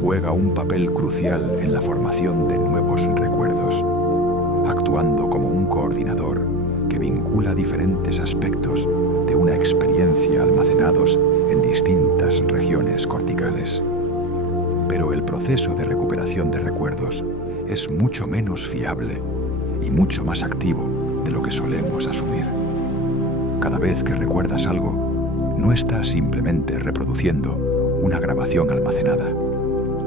juega un papel crucial en la formación de nuevos recuerdos, actuando como un coordinador que vincula diferentes aspectos de una experiencia almacenados en distintas regiones corticales. Pero el proceso de recuperación de recuerdos es mucho menos fiable y mucho más activo de lo que solemos asumir. Cada vez que recuerdas algo, no estás simplemente reproduciendo una grabación almacenada.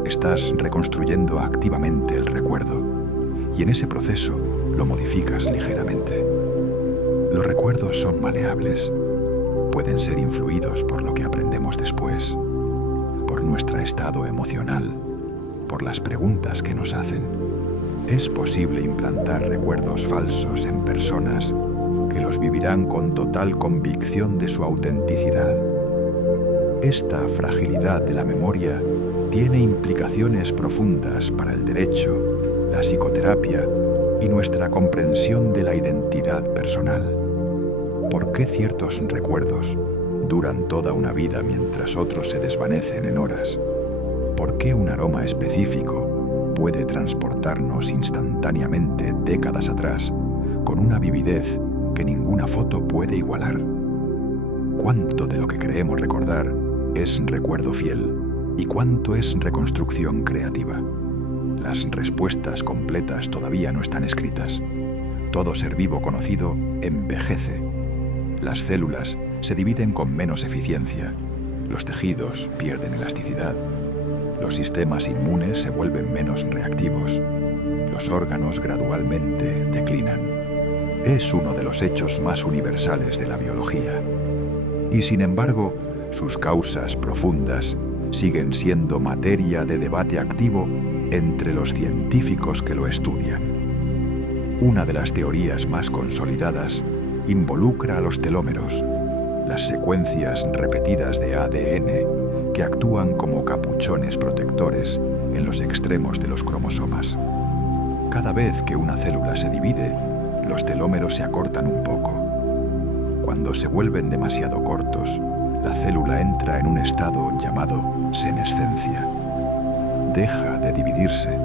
Estás reconstruyendo activamente el recuerdo y en ese proceso lo modificas ligeramente. Los recuerdos son maleables. Pueden ser influidos por lo que aprendemos después, por nuestro estado emocional, por las preguntas que nos hacen. Es posible implantar recuerdos falsos en personas que los vivirán con total convicción de su autenticidad. Esta fragilidad de la memoria tiene implicaciones profundas para el derecho, la psicoterapia y nuestra comprensión de la identidad personal. ¿Por qué ciertos recuerdos duran toda una vida mientras otros se desvanecen en horas? ¿Por qué un aroma específico puede transportarnos instantáneamente décadas atrás con una vividez que ninguna foto puede igualar? ¿Cuánto de lo que creemos recordar es recuerdo fiel y cuánto es reconstrucción creativa? Las respuestas completas todavía no están escritas. Todo ser vivo conocido envejece. Las células se dividen con menos eficiencia, los tejidos pierden elasticidad, los sistemas inmunes se vuelven menos reactivos, los órganos gradualmente declinan. Es uno de los hechos más universales de la biología. Y sin embargo, sus causas profundas siguen siendo materia de debate activo entre los científicos que lo estudian. Una de las teorías más consolidadas involucra a los telómeros, las secuencias repetidas de ADN que actúan como capuchones protectores en los extremos de los cromosomas. Cada vez que una célula se divide, los telómeros se acortan un poco. Cuando se vuelven demasiado cortos, la célula entra en un estado llamado senescencia. Deja de dividirse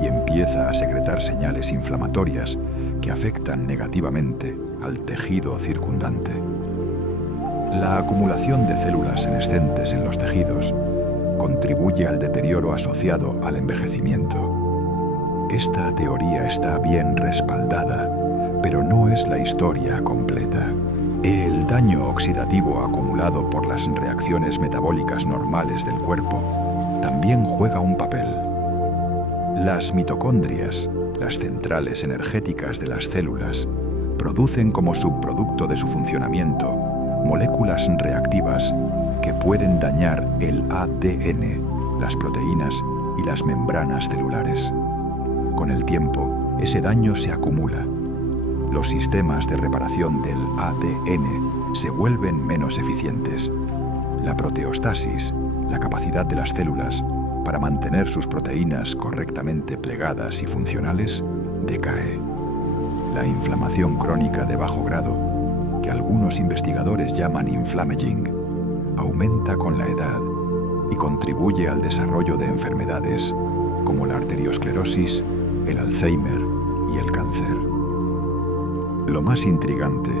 y empieza a secretar señales inflamatorias que afectan negativamente al tejido circundante. La acumulación de células senescentes en los tejidos contribuye al deterioro asociado al envejecimiento. Esta teoría está bien respaldada, pero no es la historia completa. El daño oxidativo acumulado por las reacciones metabólicas normales del cuerpo también juega un papel. Las mitocondrias, las centrales energéticas de las células, producen como subproducto de su funcionamiento moléculas reactivas que pueden dañar el ADN, las proteínas y las membranas celulares. Con el tiempo, ese daño se acumula. Los sistemas de reparación del ADN se vuelven menos eficientes. La proteostasis, la capacidad de las células para mantener sus proteínas correctamente plegadas y funcionales, decae. La inflamación crónica de bajo grado, que algunos investigadores llaman inflammaging, aumenta con la edad y contribuye al desarrollo de enfermedades como la arteriosclerosis, el Alzheimer y el cáncer. Lo más intrigante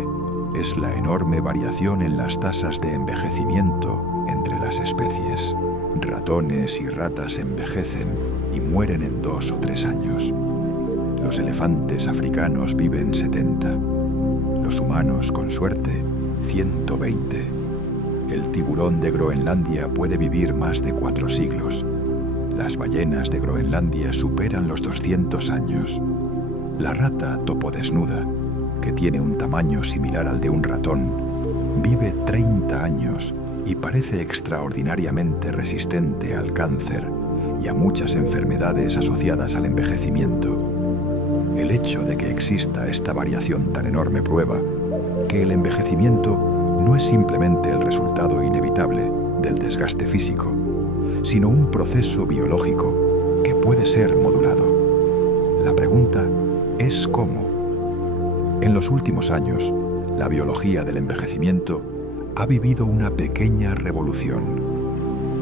es la enorme variación en las tasas de envejecimiento entre las especies. Ratones y ratas envejecen y mueren en 2 o 3 años. Los elefantes africanos viven 70. Los humanos, con suerte, 120. El tiburón de Groenlandia puede vivir más de 4 siglos. Las ballenas de Groenlandia superan los 200 años. La rata topodesnuda, que tiene un tamaño similar al de un ratón, vive 30 años y parece extraordinariamente resistente al cáncer y a muchas enfermedades asociadas al envejecimiento. El hecho de que exista esta variación tan enorme prueba que el envejecimiento no es simplemente el resultado inevitable del desgaste físico, sino un proceso biológico que puede ser modulado. La pregunta es ¿cómo? En los últimos años, la biología del envejecimiento ha vivido una pequeña revolución.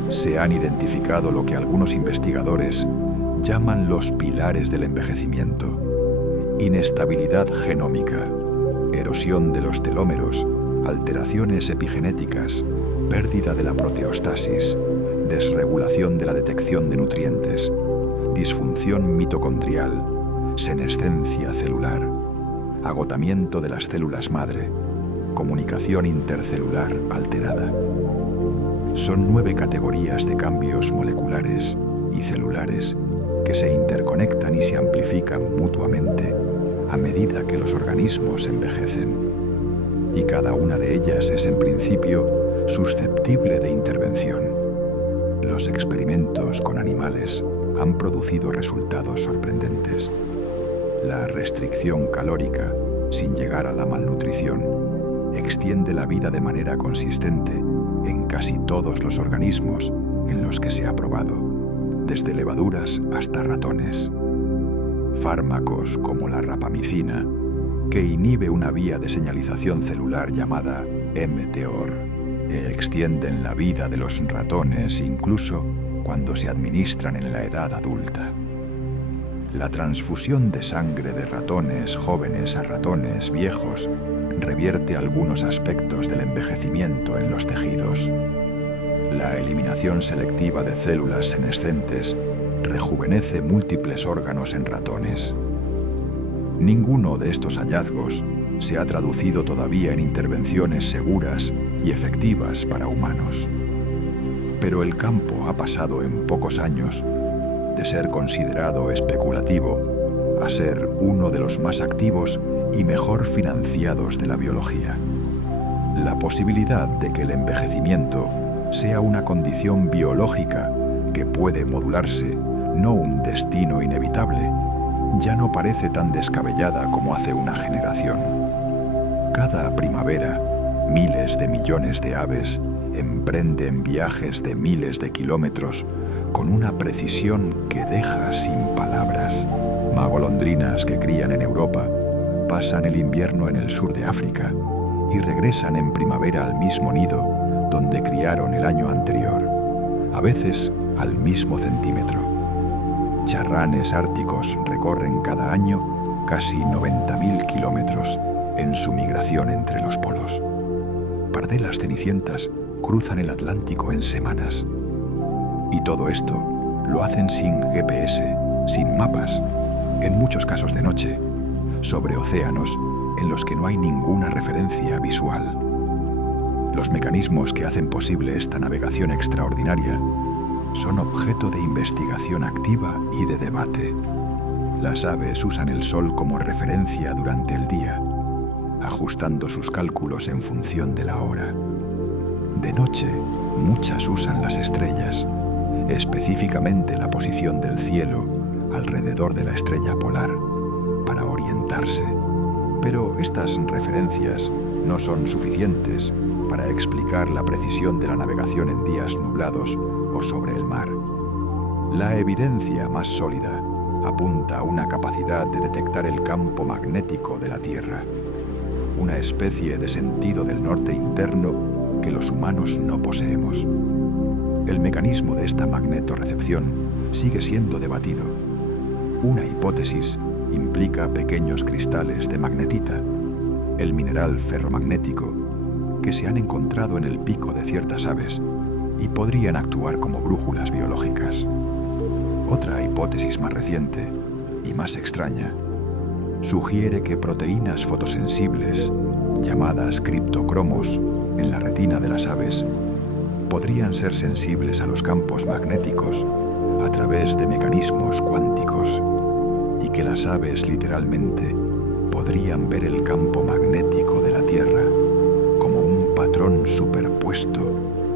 Se han identificado lo que algunos investigadores llaman los pilares del envejecimiento: inestabilidad genómica, erosión de los telómeros, alteraciones epigenéticas, pérdida de la proteostasis, desregulación de la detección de nutrientes, disfunción mitocondrial, senescencia celular, agotamiento de las células madre, comunicación intercelular alterada. Son 9 categorías de cambios moleculares y celulares que se interconectan y se amplifican mutuamente a medida que los organismos envejecen. Y cada una de ellas es en principio susceptible de intervención. Los experimentos con animales han producido resultados sorprendentes. La restricción calórica, sin llegar a la malnutrición, extiende la vida de manera consistente en casi todos los organismos en los que se ha probado. desde levaduras hasta ratones. Fármacos como la rapamicina, que inhibe una vía de señalización celular llamada mTOR, e extienden la vida de los ratones incluso cuando se administran en la edad adulta. La transfusión de sangre de ratones jóvenes a ratones viejos revierte algunos aspectos del envejecimiento en los tejidos. La eliminación selectiva de células senescentes rejuvenece múltiples órganos en ratones. Ninguno de estos hallazgos se ha traducido todavía en intervenciones seguras y efectivas para humanos. Pero el campo ha pasado en pocos años de ser considerado especulativo a ser uno de los más activos y mejor financiados de la biología. La posibilidad de que el envejecimiento sea una condición biológica que puede modularse, no un destino inevitable, ya no parece tan descabellada como hace una generación. Cada primavera, miles de millones de aves emprenden viajes de miles de kilómetros con una precisión que deja sin palabras. Magolondrinas que crían en Europa pasan el invierno en el sur de África y regresan en primavera al mismo nido donde criaron el año anterior, a veces al mismo centímetro. Charranes árticos recorren cada año casi 90.000 kilómetros en su migración entre los polos. Pardelas cenicientas cruzan el Atlántico en semanas. Y todo esto lo hacen sin GPS, sin mapas, en muchos casos de noche, sobre océanos en los que no hay ninguna referencia visual. Los mecanismos que hacen posible esta navegación extraordinaria son objeto de investigación activa y de debate. Las aves usan el sol como referencia durante el día, ajustando sus cálculos en función de la hora. De noche, muchas usan las estrellas, específicamente la posición del cielo alrededor de la estrella polar, para orientarse. Pero estas referencias no son suficientes para explicar la precisión de la navegación en días nublados o sobre el mar. La evidencia más sólida apunta a una capacidad de detectar el campo magnético de la Tierra, una especie de sentido del norte interno que los humanos no poseemos. El mecanismo de esta magnetorrecepción sigue siendo debatido. Una hipótesis implica pequeños cristales de magnetita, el mineral ferromagnético, que se han encontrado en el pico de ciertas aves y podrían actuar como brújulas biológicas. Otra hipótesis más reciente y más extraña sugiere que proteínas fotosensibles, llamadas criptocromos, en la retina de las aves, podrían ser sensibles a los campos magnéticos a través de mecanismos cuánticos, y que las aves literalmente podrían ver el campo magnético de la Tierra como un patrón superpuesto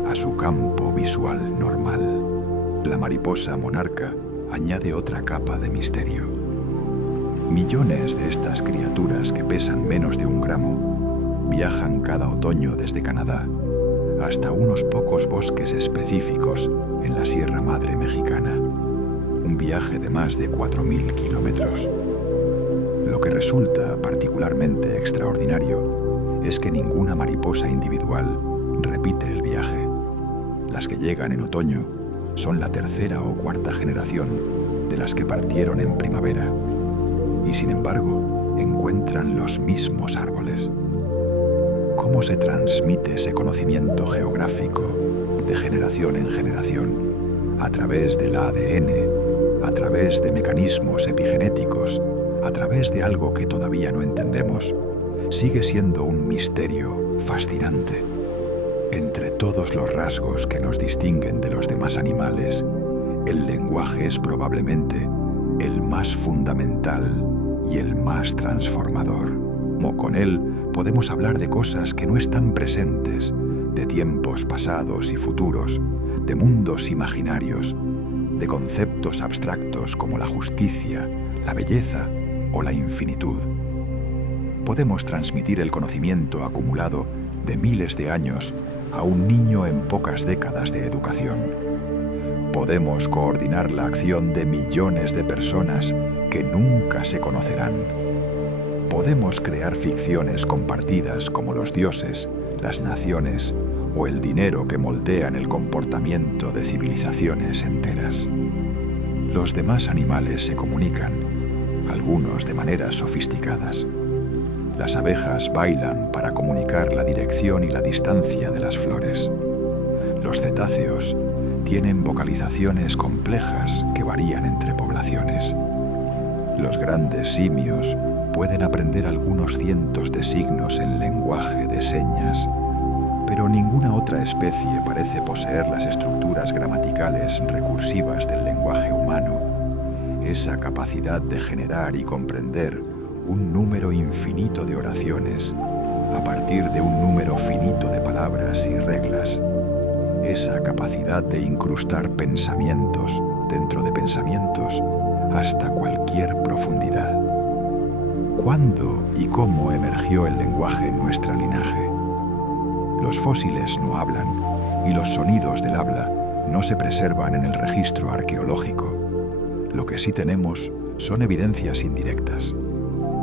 a su campo visual normal. La mariposa monarca añade otra capa de misterio. Millones de estas criaturas que pesan menos de 1 gramo viajan cada otoño desde Canadá hasta unos pocos bosques específicos en la Sierra Madre mexicana, un viaje de más de 4.000 kilómetros. Lo que resulta particularmente extraordinario es que ninguna mariposa individual repite el viaje. Las que llegan en otoño son la tercera o cuarta generación de las que partieron en primavera, y sin embargo encuentran los mismos árboles. ¿Cómo se transmite ese conocimiento geográfico de generación en generación? A través del ADN, a través de mecanismos epigenéticos, a través de algo que todavía no entendemos, sigue siendo un misterio fascinante. Entre todos los rasgos que nos distinguen de los demás animales, el lenguaje es probablemente el más fundamental y el más transformador. Con él podemos hablar de cosas que no están presentes, de tiempos pasados y futuros, de mundos imaginarios, de conceptos abstractos como la justicia, la belleza o la infinitud. Podemos transmitir el conocimiento acumulado de miles de años a un niño en pocas décadas de educación. Podemos coordinar la acción de millones de personas que nunca se conocerán. Podemos crear ficciones compartidas como los dioses, las naciones o el dinero que moldean el comportamiento de civilizaciones enteras. Los demás animales se comunican, algunos de maneras sofisticadas. Las abejas bailan para comunicar la dirección y la distancia de las flores. Los cetáceos tienen vocalizaciones complejas que varían entre poblaciones. Los grandes simios pueden aprender algunos cientos de signos en lenguaje de señas, pero ninguna otra especie parece poseer las estructuras gramaticales recursivas del lenguaje humano, esa capacidad de generar y comprender un número infinito de oraciones a partir de un número finito de palabras y reglas, esa capacidad de incrustar pensamientos dentro de pensamientos hasta cualquier profundidad. ¿Cuándo y cómo emergió el lenguaje en nuestro linaje? Los fósiles no hablan y los sonidos del habla no se preservan en el registro arqueológico. Lo que sí tenemos son evidencias indirectas.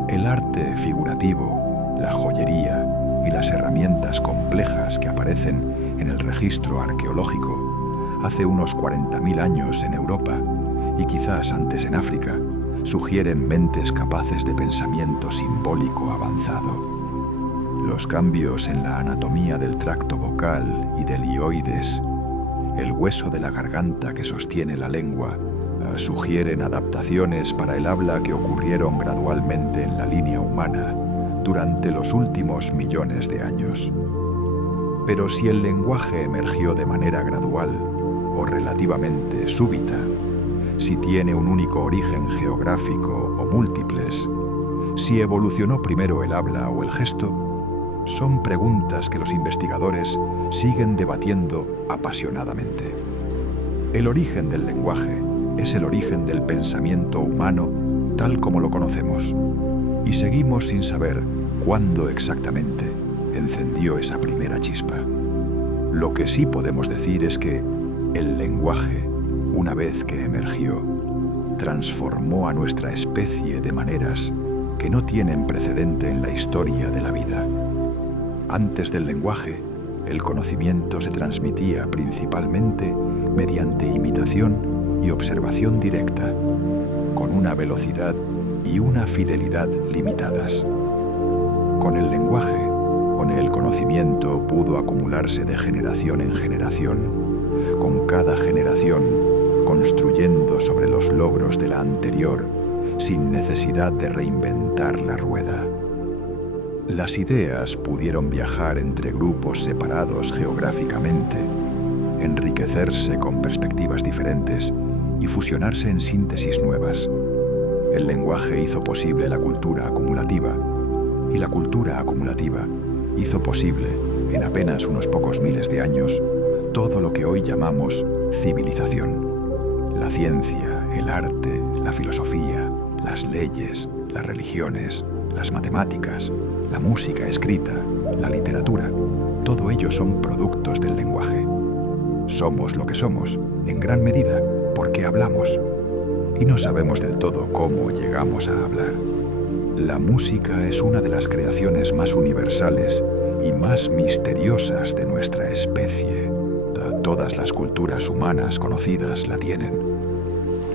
El arte figurativo, la joyería y las herramientas complejas que aparecen en el registro arqueológico hace unos 40.000 años en Europa y quizás antes en África sugieren mentes capaces de pensamiento simbólico avanzado. Los cambios en la anatomía del tracto vocal y del hioides, el hueso de la garganta que sostiene la lengua, sugieren adaptaciones para el habla que ocurrieron gradualmente en la línea humana durante los últimos millones de años. Pero si el lenguaje emergió de manera gradual o relativamente súbita, si tiene un único origen geográfico o múltiples, si evolucionó primero el habla o el gesto, son preguntas que los investigadores siguen debatiendo apasionadamente. El origen del lenguaje es el origen del pensamiento humano tal como lo conocemos, y seguimos sin saber cuándo exactamente encendió esa primera chispa. Lo que sí podemos decir es que el lenguaje, una vez que emergió, transformó a nuestra especie de maneras que no tienen precedente en la historia de la vida. Antes del lenguaje, el conocimiento se transmitía principalmente mediante imitación y observación directa, con una velocidad y una fidelidad limitadas. Con el lenguaje, con el conocimiento pudo acumularse de generación en generación, con cada generación construyendo sobre los logros de la anterior, sin necesidad de reinventar la rueda. Las ideas pudieron viajar entre grupos separados geográficamente, enriquecerse con perspectivas diferentes y fusionarse en síntesis nuevas. El lenguaje hizo posible la cultura acumulativa, y la cultura acumulativa hizo posible, en apenas unos pocos miles de años, todo lo que hoy llamamos civilización. La ciencia, el arte, la filosofía, las leyes, las religiones, las matemáticas, la música escrita, la literatura, todo ello son productos del lenguaje. Somos lo que somos, en gran medida, porque hablamos, y no sabemos del todo cómo llegamos a hablar. La música es una de las creaciones más universales y más misteriosas de nuestra especie. Todas las culturas humanas conocidas la tienen.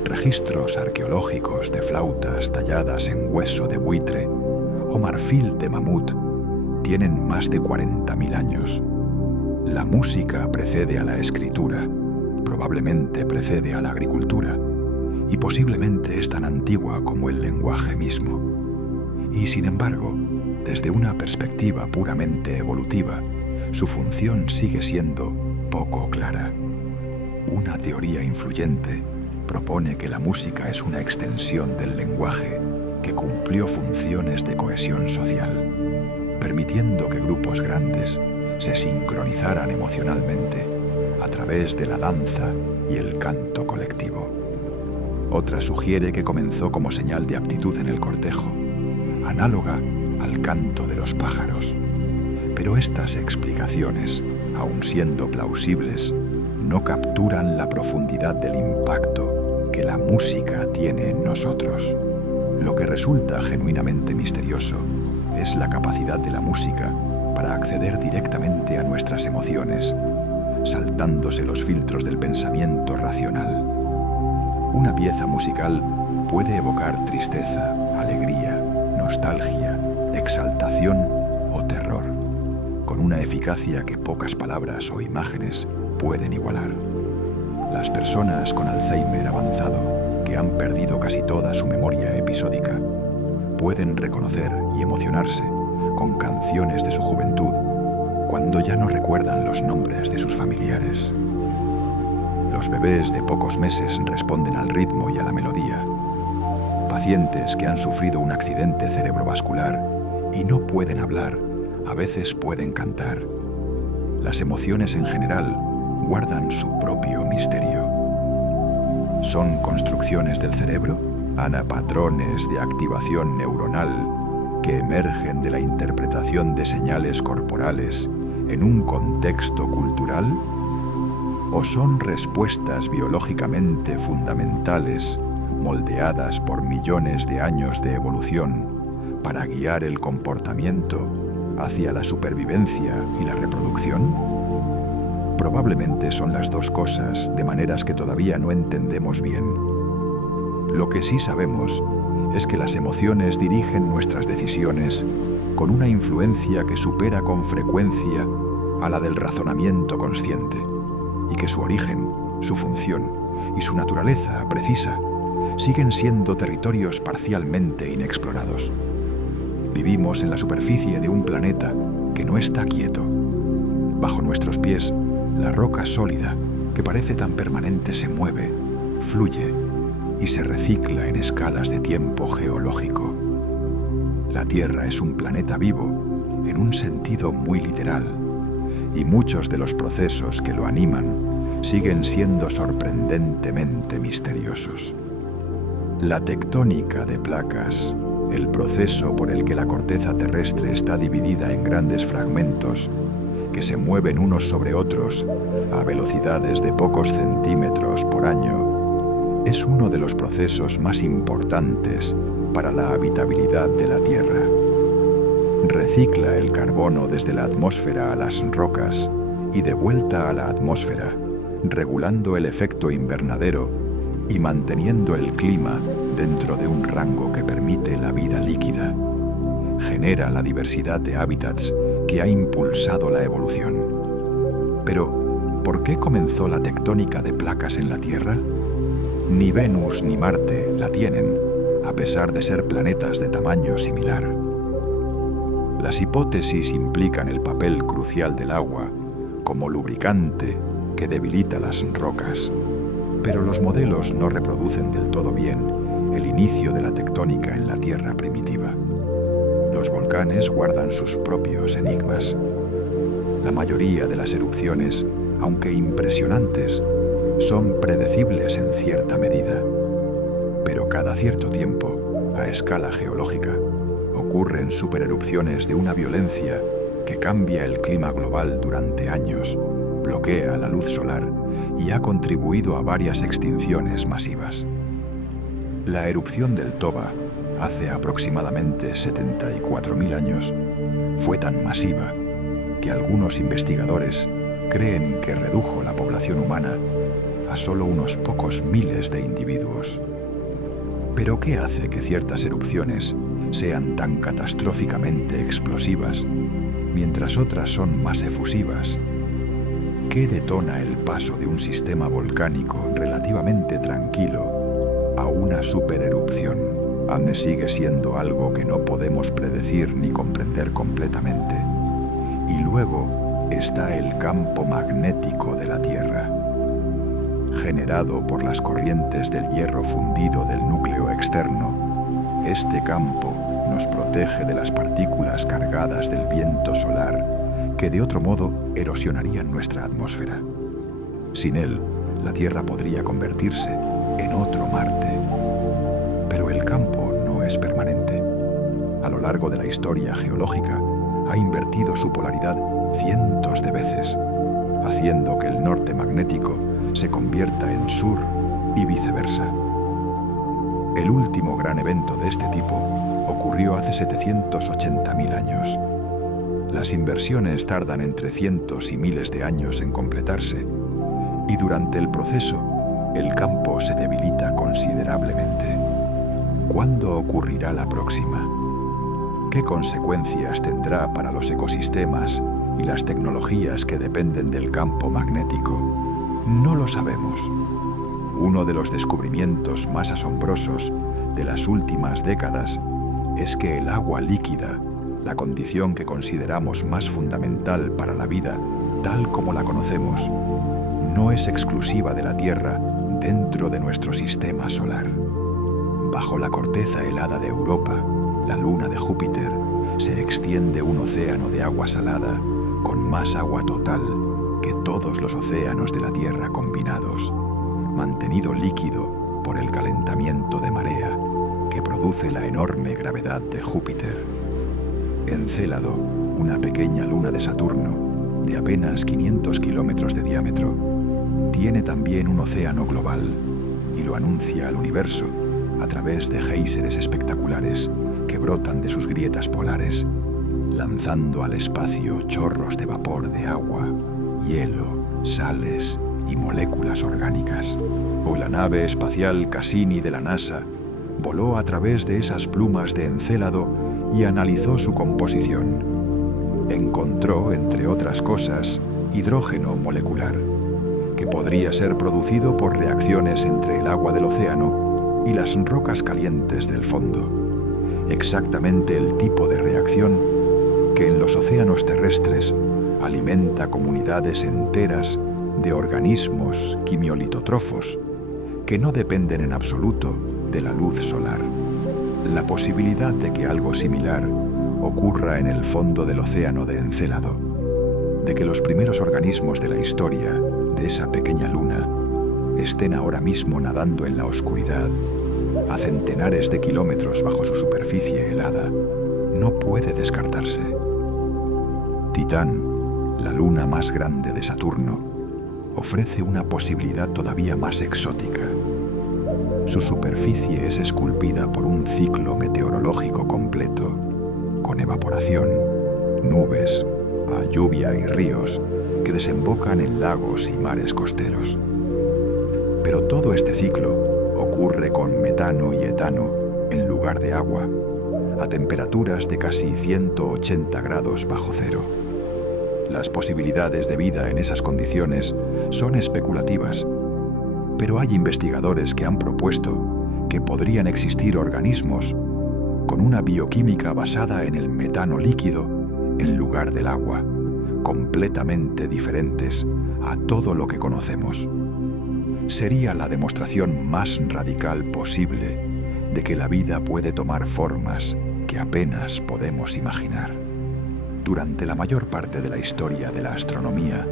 Registros arqueológicos de flautas talladas en hueso de buitre o marfil de mamut tienen más de 40.000 años. La música precede a la escritura, probablemente precede a la agricultura, y posiblemente es tan antigua como el lenguaje mismo. Y sin embargo, desde una perspectiva puramente evolutiva, su función sigue siendo poco clara. Una teoría influyente propone que la música es una extensión del lenguaje que cumplió funciones de cohesión social, permitiendo que grupos grandes se sincronizaran emocionalmente a través de la danza y el canto colectivo. Otra sugiere que comenzó como señal de aptitud en el cortejo, análoga al canto de los pájaros. Pero estas explicaciones, aun siendo plausibles, no capturan la profundidad del impacto que la música tiene en nosotros. Lo que resulta genuinamente misterioso es la capacidad de la música para acceder directamente a nuestras emociones, saltándose los filtros del pensamiento racional. Una pieza musical puede evocar tristeza, alegría, nostalgia, exaltación o terror, con una eficacia que pocas palabras o imágenes pueden igualar. Las personas con Alzheimer avanzado, que han perdido casi toda su memoria episódica, pueden reconocer y emocionarse con canciones de su juventud cuando ya no recuerdan los nombres de sus familiares. Los bebés de pocos meses responden al ritmo y a la melodía. Pacientes que han sufrido un accidente cerebrovascular y no pueden hablar, a veces pueden cantar. Las emociones en general guardan su propio misterio. ¿Son construcciones del cerebro? Patrones de activación neuronal que emergen de la interpretación de señales corporales en un contexto cultural? ¿O son respuestas biológicamente fundamentales moldeadas por millones de años de evolución para guiar el comportamiento hacia la supervivencia y la reproducción? Probablemente son las dos cosas, de maneras que todavía no entendemos bien. Lo que sí sabemos es que las emociones dirigen nuestras decisiones con una influencia que supera con frecuencia a la del razonamiento consciente, y que su origen, su función y su naturaleza precisa siguen siendo territorios parcialmente inexplorados. Vivimos en la superficie de un planeta que no está quieto. Bajo nuestros pies, la roca sólida, que parece tan permanente, se mueve, fluye y se recicla en escalas de tiempo geológico. La Tierra es un planeta vivo, en un sentido muy literal, y muchos de los procesos que lo animan siguen siendo sorprendentemente misteriosos. La tectónica de placas, el proceso por el que la corteza terrestre está dividida en grandes fragmentos que se mueven unos sobre otros a velocidades de pocos centímetros por año, es uno de los procesos más importantes para la habitabilidad de la Tierra. Recicla el carbono desde la atmósfera a las rocas y de vuelta a la atmósfera, regulando el efecto invernadero y manteniendo el clima dentro de un rango que permite la vida líquida. Genera la diversidad de hábitats que ha impulsado la evolución. Pero, ¿por qué comenzó la tectónica de placas en la Tierra? Ni Venus ni Marte la tienen, a pesar de ser planetas de tamaño similar. Las hipótesis implican el papel crucial del agua como lubricante que debilita las rocas, pero los modelos no reproducen del todo bien el inicio de la tectónica en la Tierra primitiva. Los volcanes guardan sus propios enigmas. La mayoría de las erupciones, aunque impresionantes, son predecibles en cierta medida. Pero cada cierto tiempo, a escala geológica, ocurren supererupciones de una violencia que cambia el clima global durante años, bloquea la luz solar y ha contribuido a varias extinciones masivas. La erupción del Toba, hace aproximadamente 74.000 años, fue tan masiva que algunos investigadores creen que redujo la población humana a solo unos pocos miles de individuos. ¿Pero qué hace que ciertas erupciones sean tan catastróficamente explosivas, mientras otras son más efusivas? ¿Qué detona el paso de un sistema volcánico relativamente tranquilo a una supererupción? Sigue siendo algo que no podemos predecir ni comprender completamente. Y luego está el campo magnético de la Tierra. Generado por las corrientes del hierro fundido del núcleo externo, este campo nos protege de las partículas cargadas del viento solar que de otro modo erosionarían nuestra atmósfera. Sin él, la Tierra podría convertirse en otro Marte. Pero el campo no es permanente. A lo largo de la historia geológica, ha invertido su polaridad cientos de veces, haciendo que el norte magnético se convierta en sur y viceversa. El último gran evento de este tipo ocurrió hace 780.000 años. Las inversiones tardan entre cientos y miles de años en completarse, y durante el proceso, el campo se debilita considerablemente. ¿Cuándo ocurrirá la próxima? ¿Qué consecuencias tendrá para los ecosistemas y las tecnologías que dependen del campo magnético? No lo sabemos. Uno de los descubrimientos más asombrosos de las últimas décadas es que el agua líquida, la condición que consideramos más fundamental para la vida tal como la conocemos, no es exclusiva de la Tierra dentro de nuestro sistema solar. Bajo la corteza helada de Europa, la luna de Júpiter, se extiende un océano de agua salada con más agua total que todos los océanos de la Tierra combinados, mantenido líquido por el calentamiento de marea que produce la enorme gravedad de Júpiter. Encélado, una pequeña luna de Saturno, de apenas 500 kilómetros de diámetro, tiene también un océano global y lo anuncia al universo a través de géiseres espectaculares que brotan de sus grietas polares, lanzando al espacio chorros de vapor de agua, hielo, sales y moléculas orgánicas. O la nave espacial Cassini de la NASA voló a través de esas plumas de Encélado y analizó su composición. Encontró, entre otras cosas, hidrógeno molecular, que podría ser producido por reacciones entre el agua del océano y las rocas calientes del fondo. Exactamente el tipo de reacción que en los océanos terrestres alimenta comunidades enteras de organismos quimiolitotrofos que no dependen en absoluto de la luz solar. La posibilidad de que algo similar ocurra en el fondo del océano de Encélado, de que los primeros organismos de la historia de esa pequeña luna estén ahora mismo nadando en la oscuridad, a centenares de kilómetros bajo su superficie helada, no puede descartarse. Titán, la luna más grande de Saturno, ofrece una posibilidad todavía más exótica. Su superficie es esculpida por un ciclo meteorológico completo, con evaporación, nubes, lluvia y ríos que desembocan en lagos y mares costeros. Pero todo este ciclo ocurre con metano y etano en lugar de agua, a temperaturas de casi 180 grados bajo cero. Las posibilidades de vida en esas condiciones son especulativas, pero hay investigadores que han propuesto que podrían existir organismos con una bioquímica basada en el metano líquido en lugar del agua, completamente diferentes a todo lo que conocemos. Sería la demostración más radical posible de que la vida puede tomar formas que apenas podemos imaginar. Durante la mayor parte de la historia de la astronomía,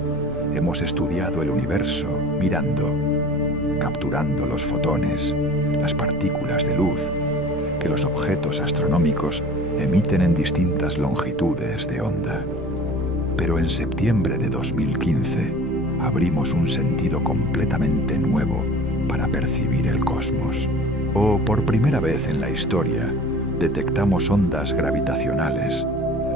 hemos estudiado el universo mirando, capturando los fotones, las partículas de luz que los objetos astronómicos emiten en distintas longitudes de onda. Pero en septiembre de 2015 abrimos un sentido completamente nuevo para percibir el cosmos. O por primera vez en la historia detectamos ondas gravitacionales,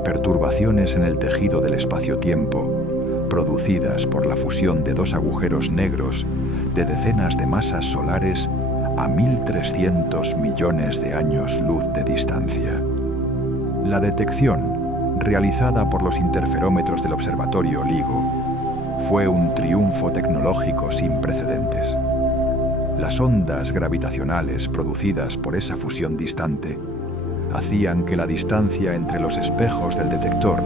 perturbaciones en el tejido del espacio-tiempo, producidas por la fusión de dos agujeros negros de decenas de masas solares a 1.300 millones de años luz de distancia. La detección, realizada por los interferómetros del Observatorio LIGO, fue un triunfo tecnológico sin precedentes. Las ondas gravitacionales producidas por esa fusión distante hacían que la distancia entre los espejos del detector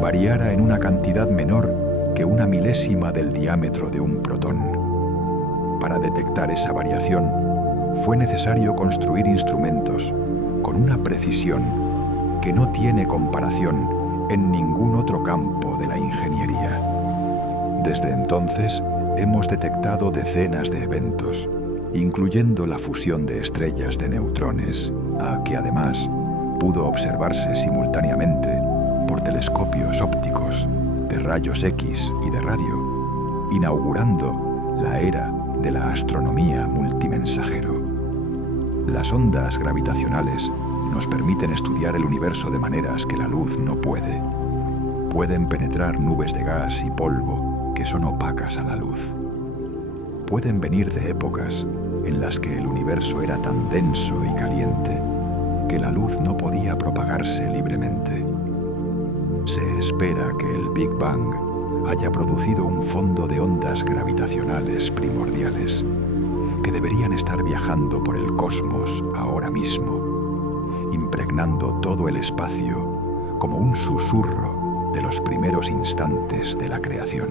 variara en una cantidad menor que una milésima del diámetro de un protón. Para detectar esa variación, fue necesario construir instrumentos con una precisión que no tiene comparación en ningún otro campo de la ingeniería. Desde entonces, hemos detectado decenas de eventos, incluyendo la fusión de estrellas de neutrones, que además pudo observarse simultáneamente por telescopios ópticos, de rayos X y de radio, inaugurando la era de la astronomía multimensajero. Las ondas gravitacionales nos permiten estudiar el universo de maneras que la luz no puede. Pueden penetrar nubes de gas y polvo que son opacas a la luz. Pueden venir de épocas en las que el universo era tan denso y caliente que la luz no podía propagarse libremente. Se espera que el Big Bang haya producido un fondo de ondas gravitacionales primordiales que deberían estar viajando por el cosmos ahora mismo, impregnando todo el espacio como un susurro de los primeros instantes de la creación.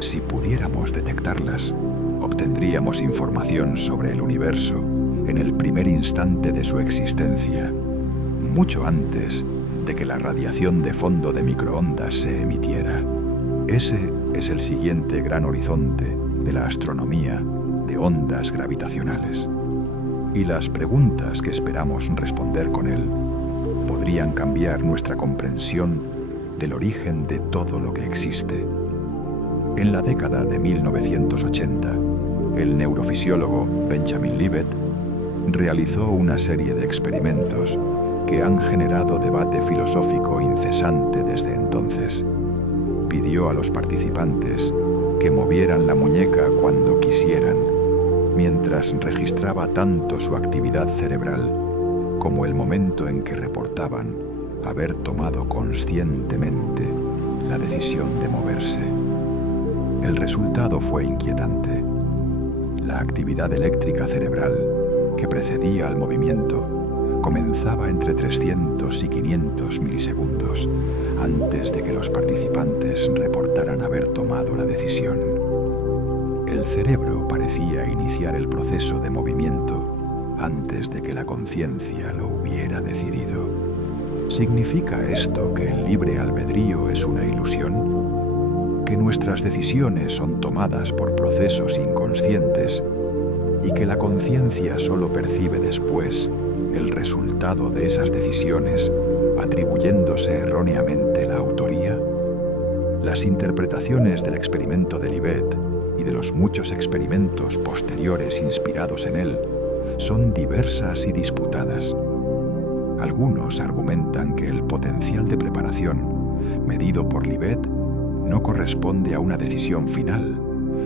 Si pudiéramos detectarlas, obtendríamos información sobre el universo en el primer instante de su existencia, mucho antes de que la radiación de fondo de microondas se emitiera. Ese es el siguiente gran horizonte de la astronomía de ondas gravitacionales. Y las preguntas que esperamos responder con él podrían cambiar nuestra comprensión del origen de todo lo que existe. En la década de 1980, el neurofisiólogo Benjamin Libet realizó una serie de experimentos que han generado debate filosófico incesante desde entonces. Pidió a los participantes que movieran la muñeca cuando quisieran, mientras registraba tanto su actividad cerebral como el momento en que reportaban haber tomado conscientemente la decisión de moverse. El resultado fue inquietante. La actividad eléctrica cerebral que precedía al movimiento comenzaba entre 300 y 500 milisegundos antes de que los participantes reportaran haber tomado la decisión. El cerebro parecía iniciar el proceso de movimiento antes de que la conciencia lo hubiera decidido. ¿Significa esto que el libre albedrío es una ilusión? ¿Que nuestras decisiones son tomadas por procesos inconscientes y que la conciencia solo percibe después el resultado de esas decisiones, atribuyéndose erróneamente la autoría? Las interpretaciones del experimento de Libet y de los muchos experimentos posteriores inspirados en él son diversas y disputadas. Algunos argumentan que el potencial de preparación, medido por Libet, no corresponde a una decisión final,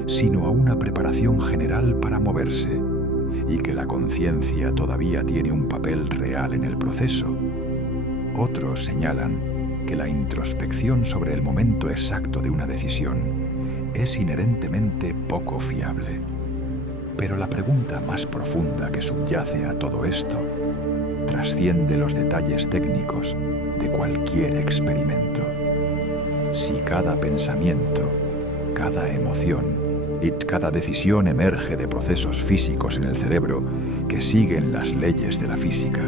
sino a una preparación general para moverse, y que la conciencia todavía tiene un papel real en el proceso. Otros señalan que la introspección sobre el momento exacto de una decisión es inherentemente poco fiable. Pero la pregunta más profunda que subyace a todo esto trasciende los detalles técnicos de cualquier experimento. Si cada pensamiento, cada emoción y cada decisión emerge de procesos físicos en el cerebro que siguen las leyes de la física,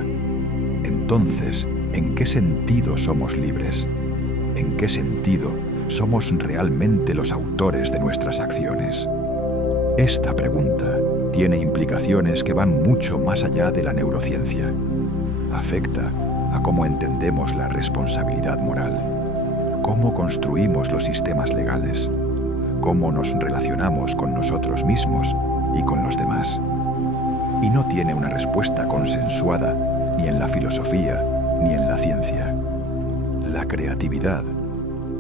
entonces, ¿en qué sentido somos libres? ¿En qué sentido somos realmente los autores de nuestras acciones? Esta pregunta tiene implicaciones que van mucho más allá de la neurociencia. Afecta a cómo entendemos la responsabilidad moral, cómo construimos los sistemas legales, cómo nos relacionamos con nosotros mismos y con los demás. Y no tiene una respuesta consensuada ni en la filosofía ni en la ciencia. La creatividad,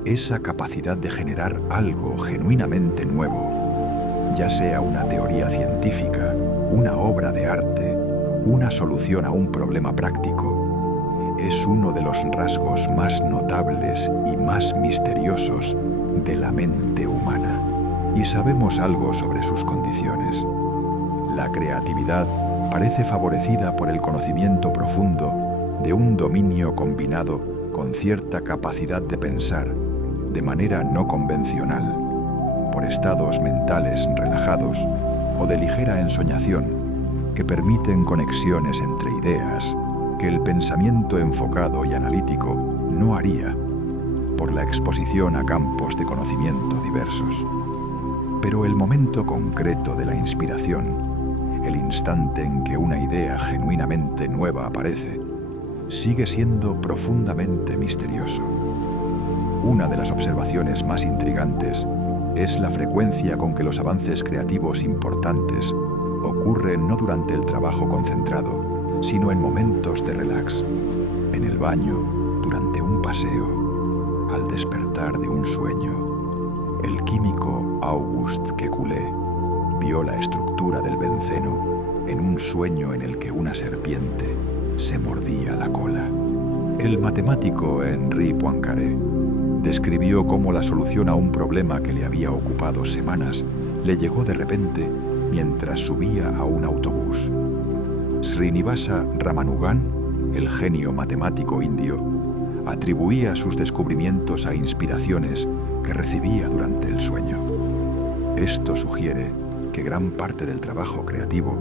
esa capacidad de generar algo genuinamente nuevo, ya sea una teoría científica, una obra de arte, una solución a un problema práctico, es uno de los rasgos más notables y más misteriosos de la mente humana. Y sabemos algo sobre sus condiciones. La creatividad parece favorecida por el conocimiento profundo de un dominio combinado con cierta capacidad de pensar de manera no convencional, por estados mentales relajados o de ligera ensoñación que permiten conexiones entre ideas que el pensamiento enfocado y analítico no haría por la exposición a campos de conocimiento diversos. Pero el momento concreto de la inspiración, el instante en que una idea genuinamente nueva aparece, sigue siendo profundamente misterioso. Una de las observaciones más intrigantes es la frecuencia con que los avances creativos importantes ocurren no durante el trabajo concentrado, sino en momentos de relax, en el baño, durante un paseo, al despertar de un sueño. El químico Auguste Kekulé vio la estructura del benceno en un sueño en el que una serpiente se mordía la cola. El matemático Henri Poincaré describió cómo la solución a un problema que le había ocupado semanas le llegó de repente mientras subía a un autobús. Srinivasa Ramanujan, el genio matemático indio, atribuía sus descubrimientos a inspiraciones que recibía durante el sueño. Esto sugiere que gran parte del trabajo creativo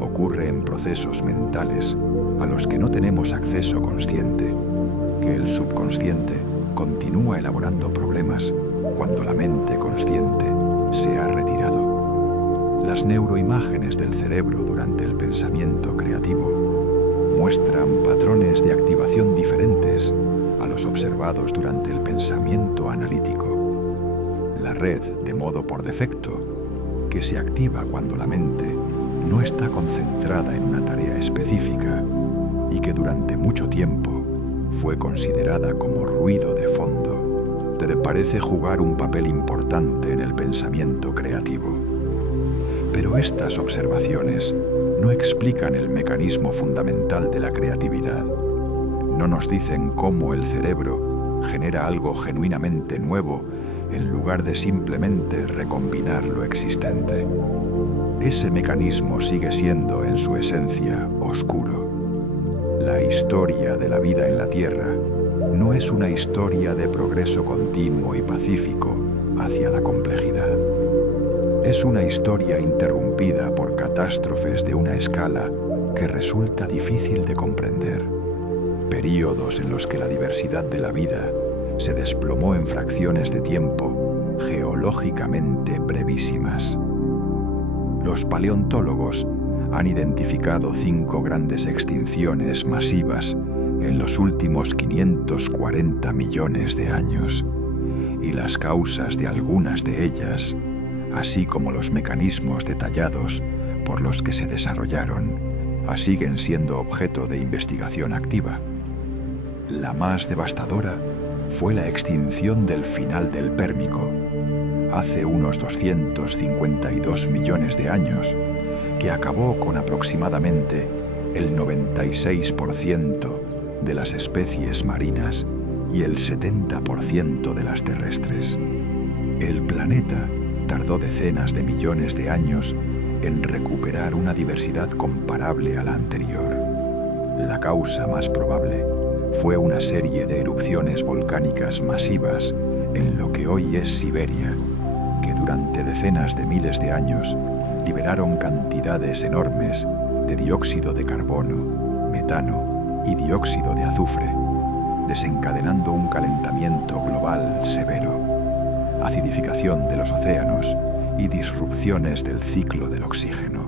ocurre en procesos mentales a los que no tenemos acceso consciente, que el subconsciente continúa elaborando problemas cuando la mente consciente se ha retirado. Las neuroimágenes del cerebro durante el pensamiento creativo muestran patrones de activación diferentes a los observados durante el pensamiento analítico. La red de modo por defecto, que se activa cuando la mente no está concentrada en una tarea específica y que durante mucho tiempo fue considerada como ruido de fondo, parece jugar un papel importante en el pensamiento creativo. Pero estas observaciones no explican el mecanismo fundamental de la creatividad. No nos dicen cómo el cerebro genera algo genuinamente nuevo en lugar de simplemente recombinar lo existente. Ese mecanismo sigue siendo, en su esencia, oscuro. La historia de la vida en la Tierra no es una historia de progreso continuo y pacífico hacia la complejidad. Es una historia interrumpida por catástrofes de una escala que resulta difícil de comprender. Períodos en los que la diversidad de la vida se desplomó en fracciones de tiempo geológicamente brevísimas. Los paleontólogos han identificado 5 grandes extinciones masivas en los últimos 540 millones de años, y las causas de algunas de ellas, así como los mecanismos detallados por los que se desarrollaron, siguen siendo objeto de investigación activa. La más devastadora fue la extinción del final del Pérmico, hace unos 252 millones de años, que acabó con aproximadamente el 96% de las especies marinas y el 70% de las terrestres. El planeta tardó decenas de millones de años en recuperar una diversidad comparable a la anterior. La causa más probable fue una serie de erupciones volcánicas masivas en lo que hoy es Siberia, que durante decenas de miles de años liberaron cantidades enormes de dióxido de carbono, metano y dióxido de azufre, desencadenando un calentamiento global severo, acidificación de los océanos y disrupciones del ciclo del oxígeno.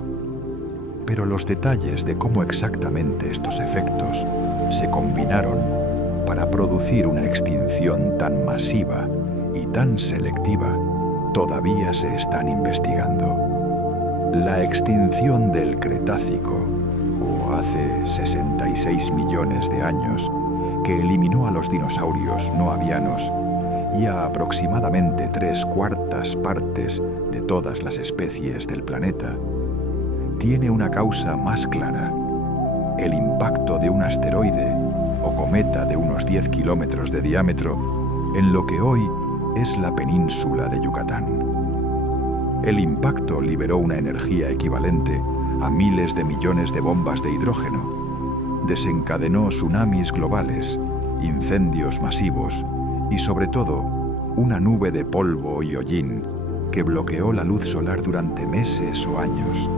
Pero los detalles de cómo exactamente estos efectos se combinaron para producir una extinción tan masiva y tan selectiva todavía se están investigando. La extinción del Cretácico, o hace 66 millones de años, que eliminó a los dinosaurios no avianos y a aproximadamente 3/4 partes de todas las especies del planeta, tiene una causa más clara: el impacto de un asteroide o cometa de unos 10 kilómetros de diámetro en lo que hoy es la península de Yucatán. El impacto liberó una energía equivalente a miles de millones de bombas de hidrógeno, desencadenó tsunamis globales, incendios masivos y, sobre todo, una nube de polvo y hollín que bloqueó la luz solar durante meses o años,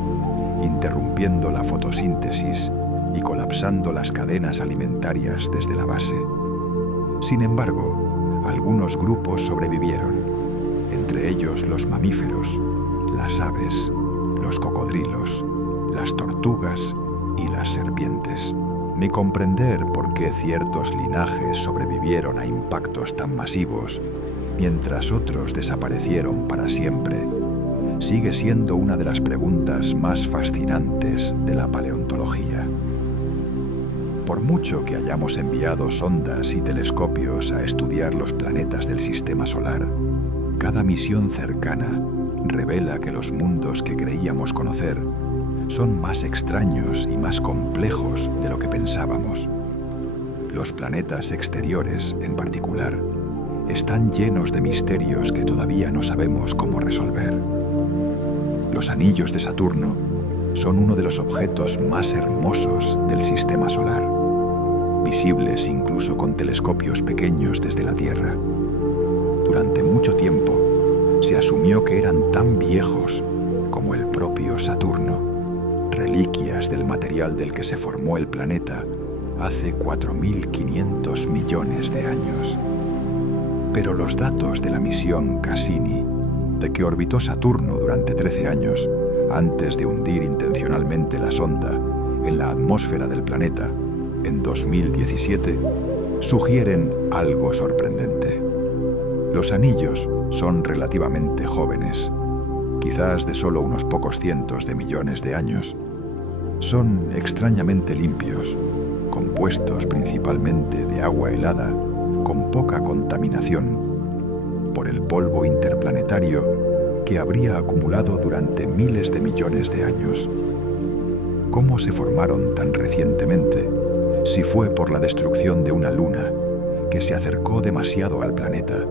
interrumpiendo la fotosíntesis y colapsando las cadenas alimentarias desde la base. Sin embargo, algunos grupos sobrevivieron, entre ellos los mamíferos, las aves, los cocodrilos, las tortugas y las serpientes. ni comprender por qué ciertos linajes sobrevivieron a impactos tan masivos, mientras otros desaparecieron para siempre, sigue siendo una de las preguntas más fascinantes de la paleontología. Por mucho que hayamos enviado sondas y telescopios a estudiar los planetas del Sistema Solar, cada misión cercana revela que los mundos que creíamos conocer son más extraños y más complejos de lo que pensábamos. Los planetas exteriores, en particular, están llenos de misterios que todavía no sabemos cómo resolver. Los anillos de Saturno son uno de los objetos más hermosos del Sistema Solar, visibles incluso con telescopios pequeños desde la Tierra. Durante mucho tiempo, se asumió que eran tan viejos como el propio Saturno, reliquias del material del que se formó el planeta hace 4.500 millones de años. Pero los datos de la misión Cassini, de que orbitó Saturno durante 13 años, antes de hundir intencionalmente la sonda en la atmósfera del planeta en 2017, sugieren algo sorprendente. Los anillos son relativamente jóvenes, quizás de solo unos pocos cientos de millones de años. Son extrañamente limpios, compuestos principalmente de agua helada, con poca contaminación, por el polvo interplanetario que habría acumulado durante miles de millones de años. ¿Cómo se formaron tan recientemente, si fue por la destrucción de una luna que se acercó demasiado al planeta,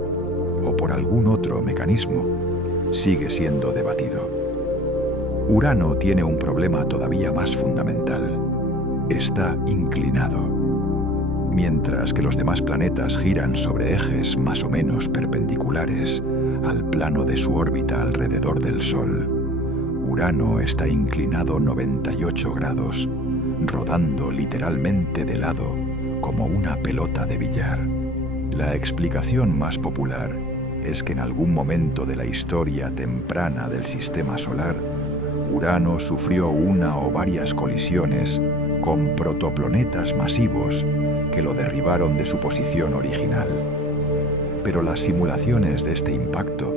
o por algún otro mecanismo, sigue siendo debatido? Urano tiene un problema todavía más fundamental. Está inclinado. Mientras que los demás planetas giran sobre ejes más o menos perpendiculares al plano de su órbita alrededor del Sol, Urano está inclinado 98 grados, rodando literalmente de lado como una pelota de billar. La explicación más popular es que en algún momento de la historia temprana del Sistema Solar, Urano sufrió una o varias colisiones con protoplanetas masivos que lo derribaron de su posición original. Pero las simulaciones de este impacto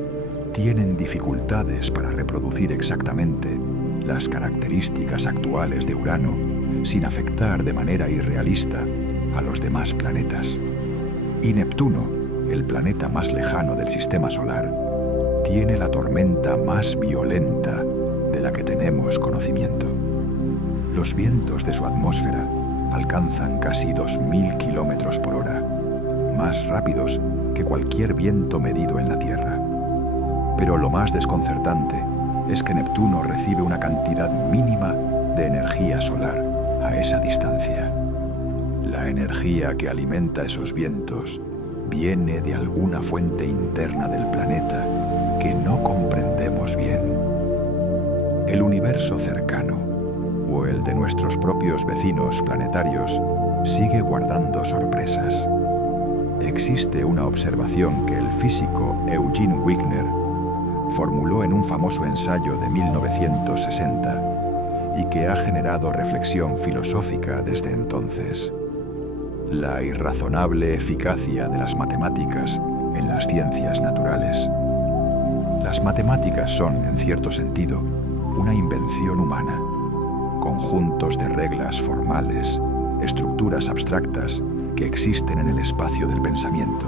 tienen dificultades para reproducir exactamente las características actuales de Urano sin afectar de manera irrealista a los demás planetas. Y Neptuno, el planeta más lejano del Sistema Solar, tiene la tormenta más violenta de la que tenemos conocimiento. Los vientos de su atmósfera alcanzan casi 2.000 kilómetros por hora, más rápidos que cualquier viento medido en la Tierra. Pero lo más desconcertante es que Neptuno recibe una cantidad mínima de energía solar a esa distancia. La energía que alimenta esos vientos viene de alguna fuente interna del planeta que no comprendemos bien. El universo cercano, o el de nuestros propios vecinos planetarios, sigue guardando sorpresas. Existe una observación que el físico Eugene Wigner formuló en un famoso ensayo de 1960 y que ha generado reflexión filosófica desde entonces: la irrazonable eficacia de las matemáticas en las ciencias naturales. Las matemáticas son, en cierto sentido, una invención humana, conjuntos de reglas formales, estructuras abstractas que existen en el espacio del pensamiento.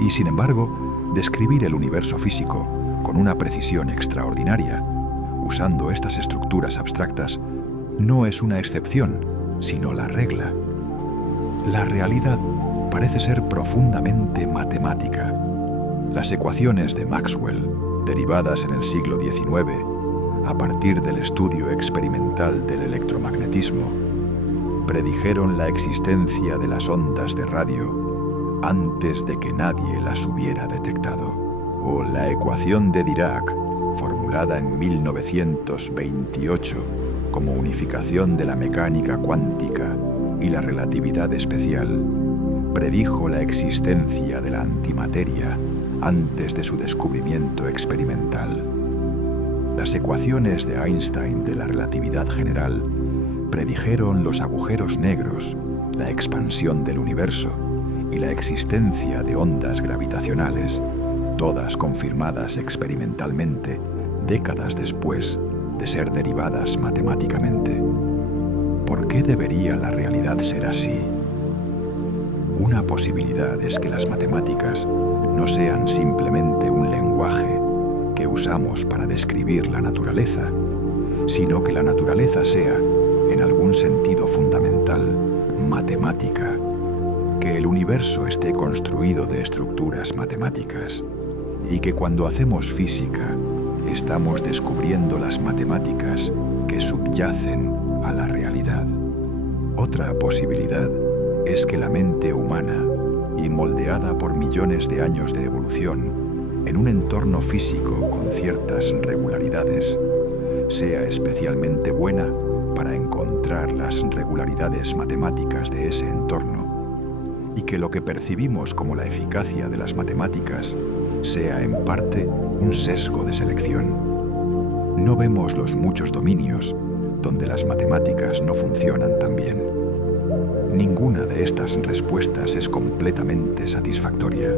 Y, sin embargo, describir el universo físico con una precisión extraordinaria, usando estas estructuras abstractas, no es una excepción, sino la regla. La realidad parece ser profundamente matemática. Las ecuaciones de Maxwell, derivadas en el siglo XIX, a partir del estudio experimental del electromagnetismo, predijeron la existencia de las ondas de radio antes de que nadie las hubiera detectado. O la ecuación de Dirac, formulada en 1928 como unificación de la mecánica cuántica y la relatividad especial, predijo la existencia de la antimateria antes de su descubrimiento experimental. Las ecuaciones de Einstein de la relatividad general predijeron los agujeros negros, la expansión del universo y la existencia de ondas gravitacionales, todas confirmadas experimentalmente décadas después de ser derivadas matemáticamente. ¿Por qué debería la realidad ser así? Una posibilidad es que las matemáticas no sean simplemente un lenguaje que usamos para describir la naturaleza, sino que la naturaleza sea, en algún sentido fundamental, matemática, que el universo esté construido de estructuras matemáticas y que cuando hacemos física estamos descubriendo las matemáticas que subyacen a la realidad. Otra posibilidad es que la mente humana, y moldeada por millones de años de evolución, en un entorno físico con ciertas regularidades, sea especialmente buena para encontrar las regularidades matemáticas de ese entorno, y que lo que percibimos como la eficacia de las matemáticas sea en parte un sesgo de selección. No vemos los muchos dominios donde las matemáticas no funcionan tan bien. Ninguna de estas respuestas es completamente satisfactoria.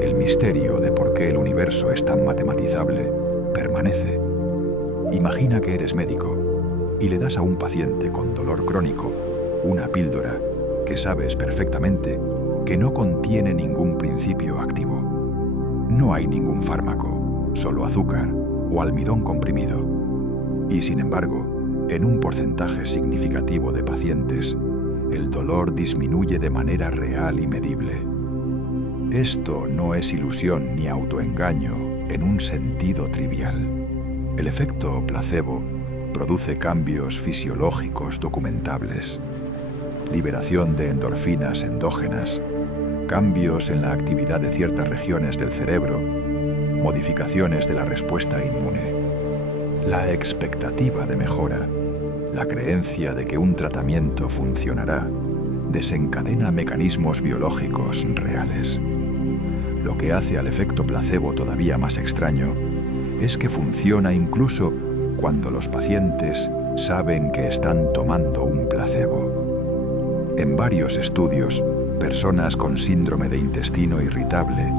El misterio de por qué el universo es tan matematizable permanece. Imagina que eres médico y le das a un paciente con dolor crónico una píldora que sabes perfectamente que no contiene ningún principio activo. No hay ningún fármaco, solo azúcar o almidón comprimido. Y sin embargo, en un porcentaje significativo de pacientes, el dolor disminuye de manera real y medible. Esto no es ilusión ni autoengaño en un sentido trivial. El efecto placebo produce cambios fisiológicos documentables, liberación de endorfinas endógenas, cambios en la actividad de ciertas regiones del cerebro, modificaciones de la respuesta inmune. La expectativa de mejora, la creencia de que un tratamiento funcionará, desencadena mecanismos biológicos reales. Lo que hace al efecto placebo todavía más extraño es que funciona incluso cuando los pacientes saben que están tomando un placebo. En varios estudios, personas con síndrome de intestino irritable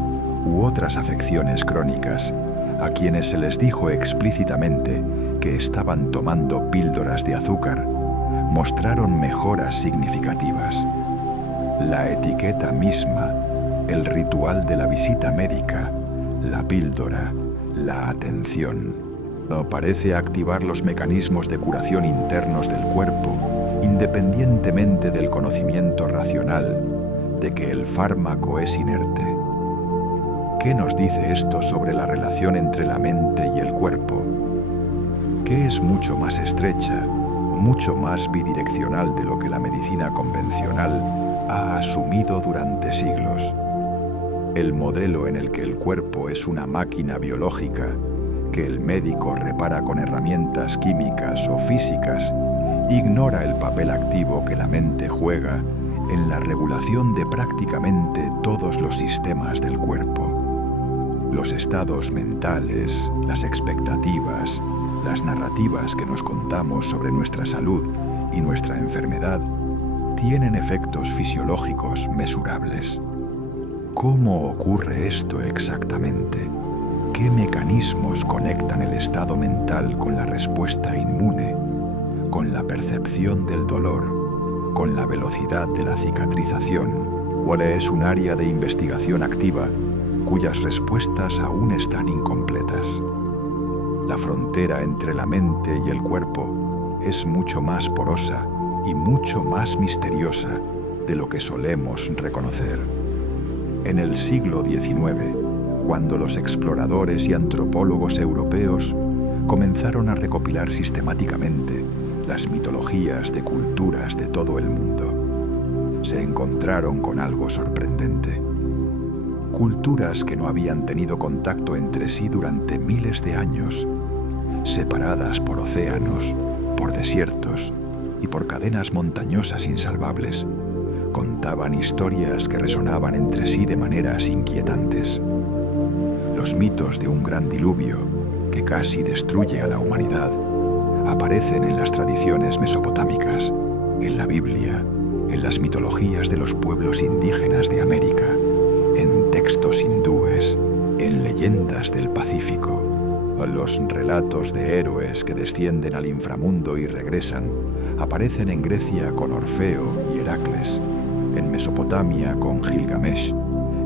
u otras afecciones crónicas, a quienes se les dijo explícitamente que estaban tomando píldoras de azúcar, mostraron mejoras significativas. La etiqueta misma, el ritual de la visita médica, la píldora, la atención, no parece activar los mecanismos de curación internos del cuerpo, independientemente del conocimiento racional de que el fármaco es inerte. ¿Qué nos dice esto sobre la relación entre la mente y el cuerpo? Que es mucho más estrecha, mucho más bidireccional de lo que la medicina convencional ha asumido durante siglos. El modelo en el que el cuerpo es una máquina biológica que el médico repara con herramientas químicas o físicas ignora el papel activo que la mente juega en la regulación de prácticamente todos los sistemas del cuerpo. Los estados mentales, las expectativas, las narrativas que nos contamos sobre nuestra salud y nuestra enfermedad tienen efectos fisiológicos mesurables. ¿Cómo ocurre esto exactamente? ¿Qué mecanismos conectan el estado mental con la respuesta inmune, con la percepción del dolor, con la velocidad de la cicatrización? ¿Cuál es un área de investigación activa cuyas respuestas aún están incompletas? La frontera entre la mente y el cuerpo es mucho más porosa y mucho más misteriosa de lo que solemos reconocer. En el siglo XIX, cuando los exploradores y antropólogos europeos comenzaron a recopilar sistemáticamente las mitologías de culturas de todo el mundo, se encontraron con algo sorprendente. Culturas que no habían tenido contacto entre sí durante miles de años, separadas por océanos, por desiertos y por cadenas montañosas insalvables, contaban historias que resonaban entre sí de maneras inquietantes. Los mitos de un gran diluvio que casi destruye a la humanidad aparecen en las tradiciones mesopotámicas, en la Biblia, en las mitologías de los pueblos indígenas de América, en textos hindúes, en leyendas del Pacífico. Los relatos de héroes que descienden al inframundo y regresan aparecen en Grecia con Orfeo y Heracles, en Mesopotamia con Gilgamesh,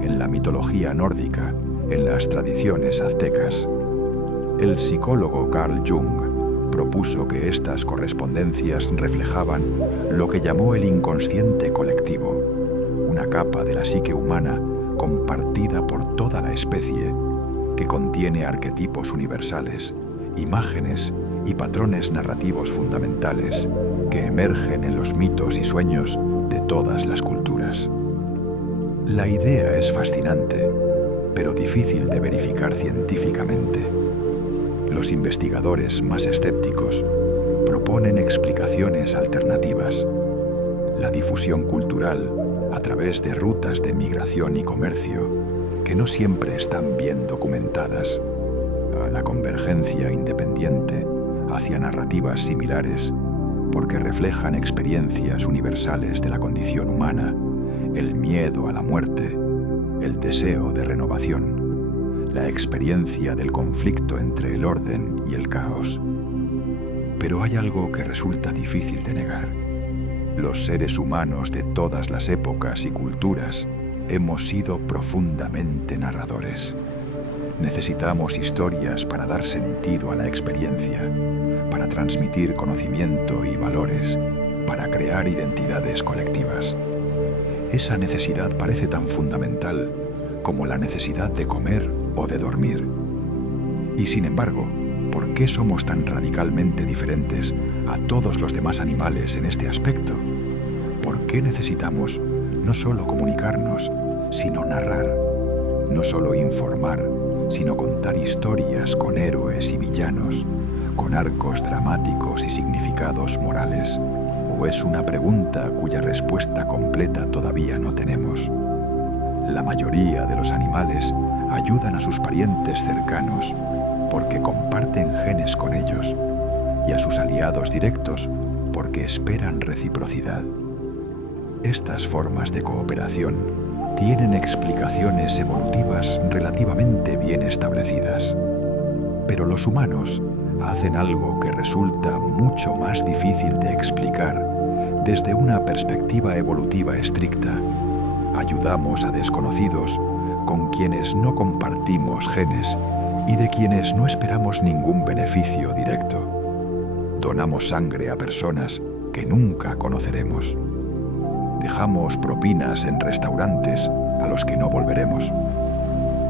en la mitología nórdica, en las tradiciones aztecas. El psicólogo Carl Jung propuso que estas correspondencias reflejaban lo que llamó el inconsciente colectivo, una capa de la psique humana compartida por toda la especie, que contiene arquetipos universales, imágenes y patrones narrativos fundamentales que emergen en los mitos y sueños de todas las culturas. La idea es fascinante, pero difícil de verificar científicamente. Los investigadores más escépticos proponen explicaciones alternativas. La difusión cultural a través de rutas de migración y comercio que no siempre están bien documentadas, a la convergencia independiente hacia narrativas similares porque reflejan experiencias universales de la condición humana, el miedo a la muerte, el deseo de renovación, la experiencia del conflicto entre el orden y el caos. Pero hay algo que resulta difícil de negar. Los seres humanos de todas las épocas y culturas hemos sido profundamente narradores. Necesitamos historias para dar sentido a la experiencia, para transmitir conocimiento y valores, para crear identidades colectivas. Esa necesidad parece tan fundamental como la necesidad de comer o de dormir. Y sin embargo, ¿por qué somos tan radicalmente diferentes a todos los demás animales en este aspecto? ¿Por qué necesitamos no solo comunicarnos, sino narrar? No solo informar, sino contar historias con héroes y villanos, con arcos dramáticos y significados morales. ¿O es una pregunta cuya respuesta completa todavía no tenemos? La mayoría de los animales ayudan a sus parientes cercanos porque comparten genes con ellos, y a sus aliados directos porque esperan reciprocidad. Estas formas de cooperación tienen explicaciones evolutivas relativamente bien establecidas. Pero los humanos hacen algo que resulta mucho más difícil de explicar desde una perspectiva evolutiva estricta. Ayudamos a desconocidos con quienes no compartimos genes y de quienes no esperamos ningún beneficio directo. Donamos sangre a personas que nunca conoceremos. Dejamos propinas en restaurantes a los que no volveremos.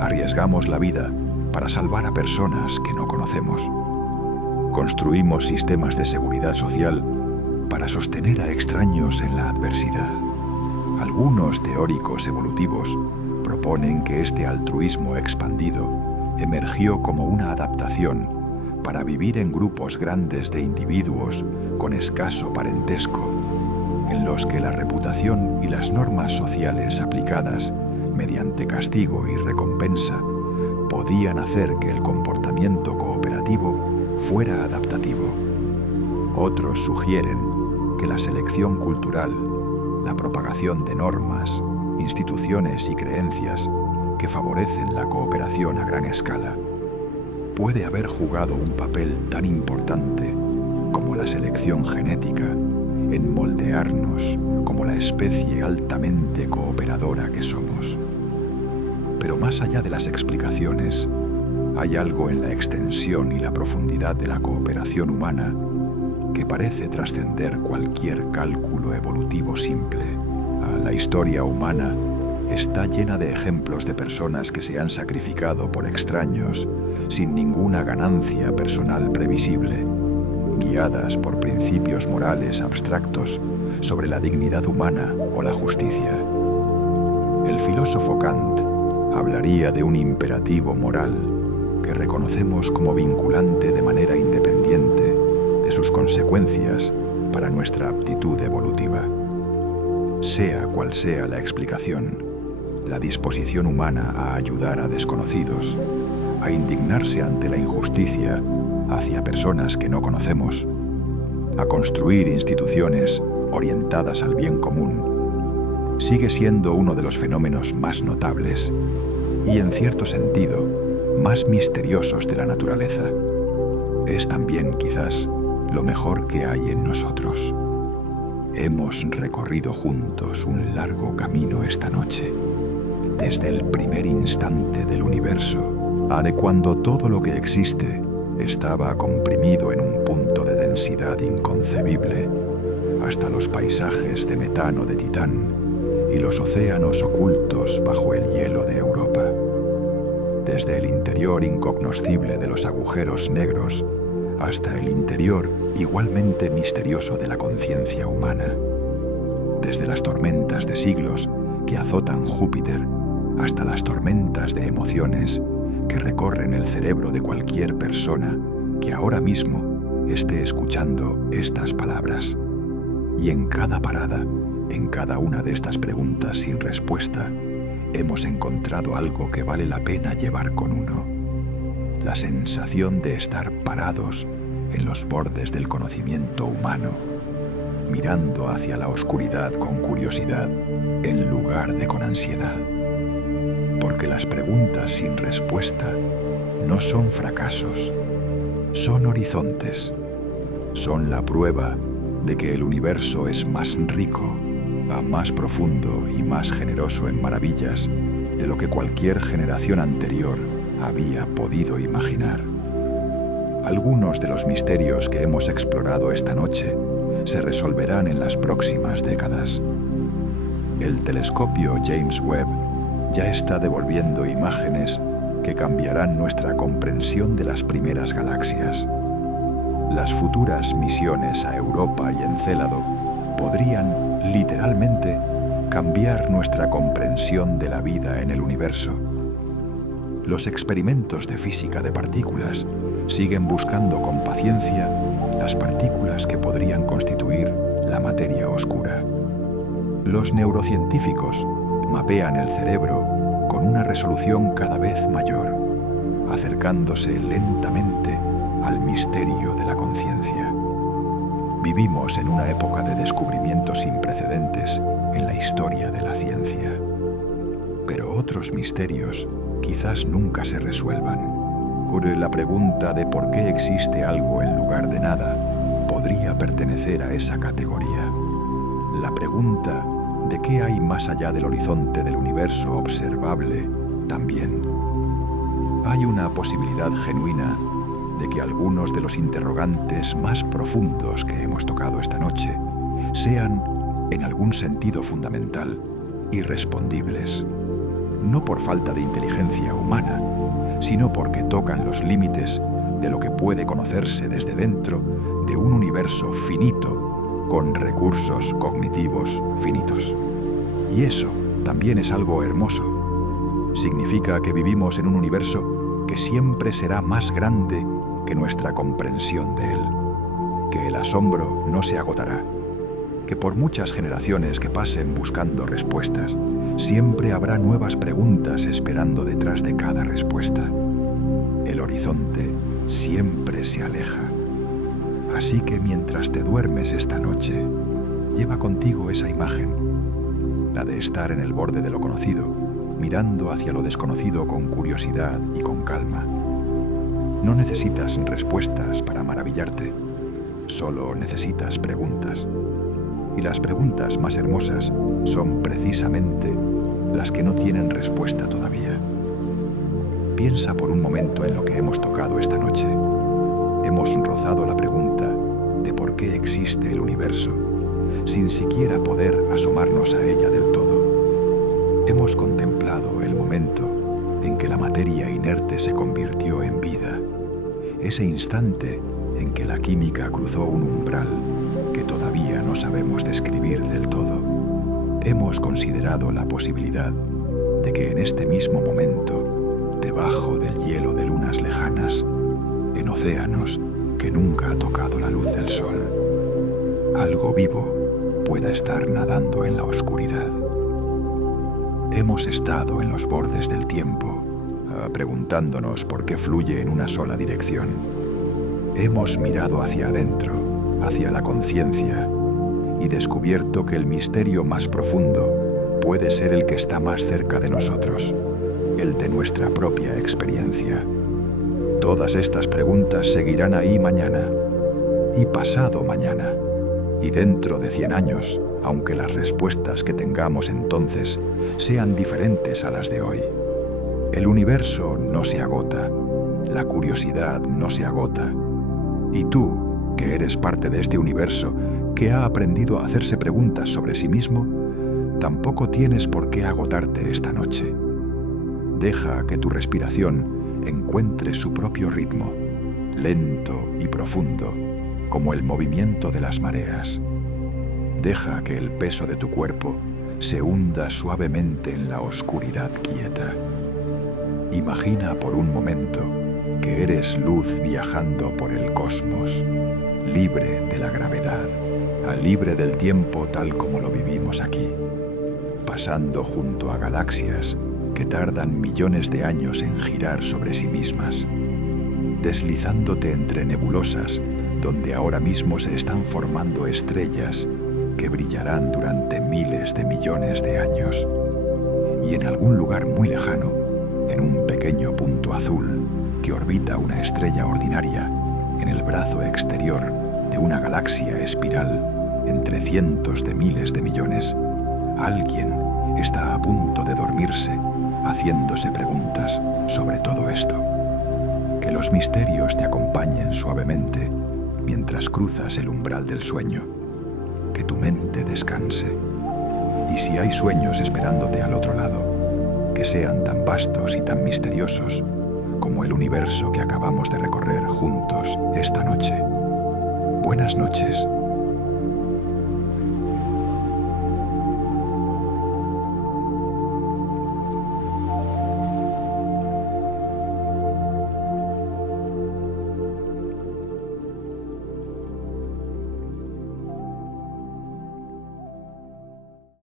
Arriesgamos la vida para salvar a personas que no conocemos. Construimos sistemas de seguridad social para sostener a extraños en la adversidad. Algunos teóricos evolutivos proponen que este altruismo expandido emergió como una adaptación para vivir en grupos grandes de individuos con escaso parentesco, en los que la reputación y las normas sociales aplicadas mediante castigo y recompensa podían hacer que el comportamiento cooperativo fuera adaptativo. Otros sugieren que la selección cultural, la propagación de normas, instituciones y creencias que favorecen la cooperación a gran escala, puede haber jugado un papel tan importante como la selección genética en moldearnos como la especie altamente cooperadora que somos. Pero más allá de las explicaciones, hay algo en la extensión y la profundidad de la cooperación humana que parece trascender cualquier cálculo evolutivo simple. La historia humana está llena de ejemplos de personas que se han sacrificado por extraños sin ninguna ganancia personal previsible, guiadas por principios morales abstractos sobre la dignidad humana o la justicia. El filósofo Kant hablaría de un imperativo moral que reconocemos como vinculante de manera independiente de sus consecuencias para nuestra aptitud evolutiva. Sea cual sea la explicación, la disposición humana a ayudar a desconocidos, a indignarse ante la injusticia hacia personas que no conocemos, a construir instituciones orientadas al bien común, sigue siendo uno de los fenómenos más notables y, en cierto sentido, más misteriosos de la naturaleza. Es también, quizás, lo mejor que hay en nosotros. Hemos recorrido juntos un largo camino esta noche, desde el primer instante del universo, de cuando todo lo que existe estaba comprimido en un punto de densidad inconcebible, hasta los paisajes de metano de Titán y los océanos ocultos bajo el hielo de Europa. Desde el interior incognoscible de los agujeros negros hasta el interior igualmente misterioso de la conciencia humana. Desde las tormentas de siglos que azotan Júpiter hasta las tormentas de emociones que recorren el cerebro de cualquier persona que ahora mismo esté escuchando estas palabras. Y en cada parada, en cada una de estas preguntas sin respuesta, hemos encontrado algo que vale la pena llevar con uno. La sensación de estar parados en los bordes del conocimiento humano, mirando hacia la oscuridad con curiosidad en lugar de con ansiedad. Porque las preguntas sin respuesta no son fracasos, son horizontes, son la prueba de que el universo es más rico, más profundo y más generoso en maravillas de lo que cualquier generación anterior había podido imaginar. Algunos de los misterios que hemos explorado esta noche se resolverán en las próximas décadas. El telescopio James Webb ya está devolviendo imágenes que cambiarán nuestra comprensión de las primeras galaxias. Las futuras misiones a Europa y Encélado podrían, literalmente, cambiar nuestra comprensión de la vida en el universo. Los experimentos de física de partículas siguen buscando con paciencia las partículas que podrían constituir la materia oscura. Los neurocientíficos mapean el cerebro con una resolución cada vez mayor, acercándose lentamente al misterio de la conciencia. Vivimos en una época de descubrimientos sin precedentes en la historia de la ciencia. Pero otros misterios quizás nunca se resuelvan. La pregunta de por qué existe algo en lugar de nada podría pertenecer a esa categoría. La pregunta de qué hay más allá del horizonte del universo observable también. Hay una posibilidad genuina de que algunos de los interrogantes más profundos que hemos tocado esta noche sean, en algún sentido fundamental, irrespondibles. No por falta de inteligencia humana, sino porque tocan los límites de lo que puede conocerse desde dentro de un universo finito con recursos cognitivos finitos. Y eso también es algo hermoso. Significa que vivimos en un universo que siempre será más grande que nuestra comprensión de él, que el asombro no se agotará, que por muchas generaciones que pasen buscando respuestas, siempre habrá nuevas preguntas esperando detrás de cada respuesta. El horizonte siempre se aleja. Así que mientras te duermes esta noche, lleva contigo esa imagen, la de estar en el borde de lo conocido, mirando hacia lo desconocido con curiosidad y con calma. No necesitas respuestas para maravillarte, solo necesitas preguntas. Y las preguntas más hermosas son precisamente las que no tienen respuesta todavía. Piensa por un momento en lo que hemos tocado esta noche. Hemos rozado la pregunta de por qué existe el universo, sin siquiera poder asomarnos a ella del todo. Hemos contemplado el momento en que la materia inerte se convirtió en vida, ese instante en que la química cruzó un umbral que todavía no sabemos describir del todo. Hemos considerado la posibilidad de que en este mismo momento, debajo del hielo de lunas lejanas, en océanos que nunca ha tocado la luz del sol, algo vivo pueda estar nadando en la oscuridad. Hemos estado en los bordes del tiempo, preguntándonos por qué fluye en una sola dirección. Hemos mirado hacia adentro, hacia la conciencia y descubierto que el misterio más profundo puede ser el que está más cerca de nosotros, el de nuestra propia experiencia. Todas estas preguntas seguirán ahí mañana, y pasado mañana, y dentro de 100 años, aunque las respuestas que tengamos entonces sean diferentes a las de hoy. El universo no se agota, la curiosidad no se agota, y tú, que eres parte de este universo que ha aprendido a hacerse preguntas sobre sí mismo, tampoco tienes por qué agotarte esta noche. Deja que tu respiración encuentre su propio ritmo, lento y profundo, como el movimiento de las mareas. Deja que el peso de tu cuerpo se hunda suavemente en la oscuridad quieta. Imagina por un momento que eres luz viajando por el cosmos, libre de la gravedad, libre del tiempo tal como lo vivimos aquí, pasando junto a galaxias que tardan millones de años en girar sobre sí mismas, deslizándote entre nebulosas donde ahora mismo se están formando estrellas que brillarán durante miles de millones de años. Y en algún lugar muy lejano, en un pequeño punto azul que orbita una estrella ordinaria, en el brazo exterior de una galaxia espiral entre cientos de miles de millones, alguien está a punto de dormirse haciéndose preguntas sobre todo esto. Que los misterios te acompañen suavemente mientras cruzas el umbral del sueño. Que tu mente descanse. Y si hay sueños esperándote al otro lado, que sean tan vastos y tan misteriosos como el universo que acabamos de recorrer juntos esta noche. Buenas noches.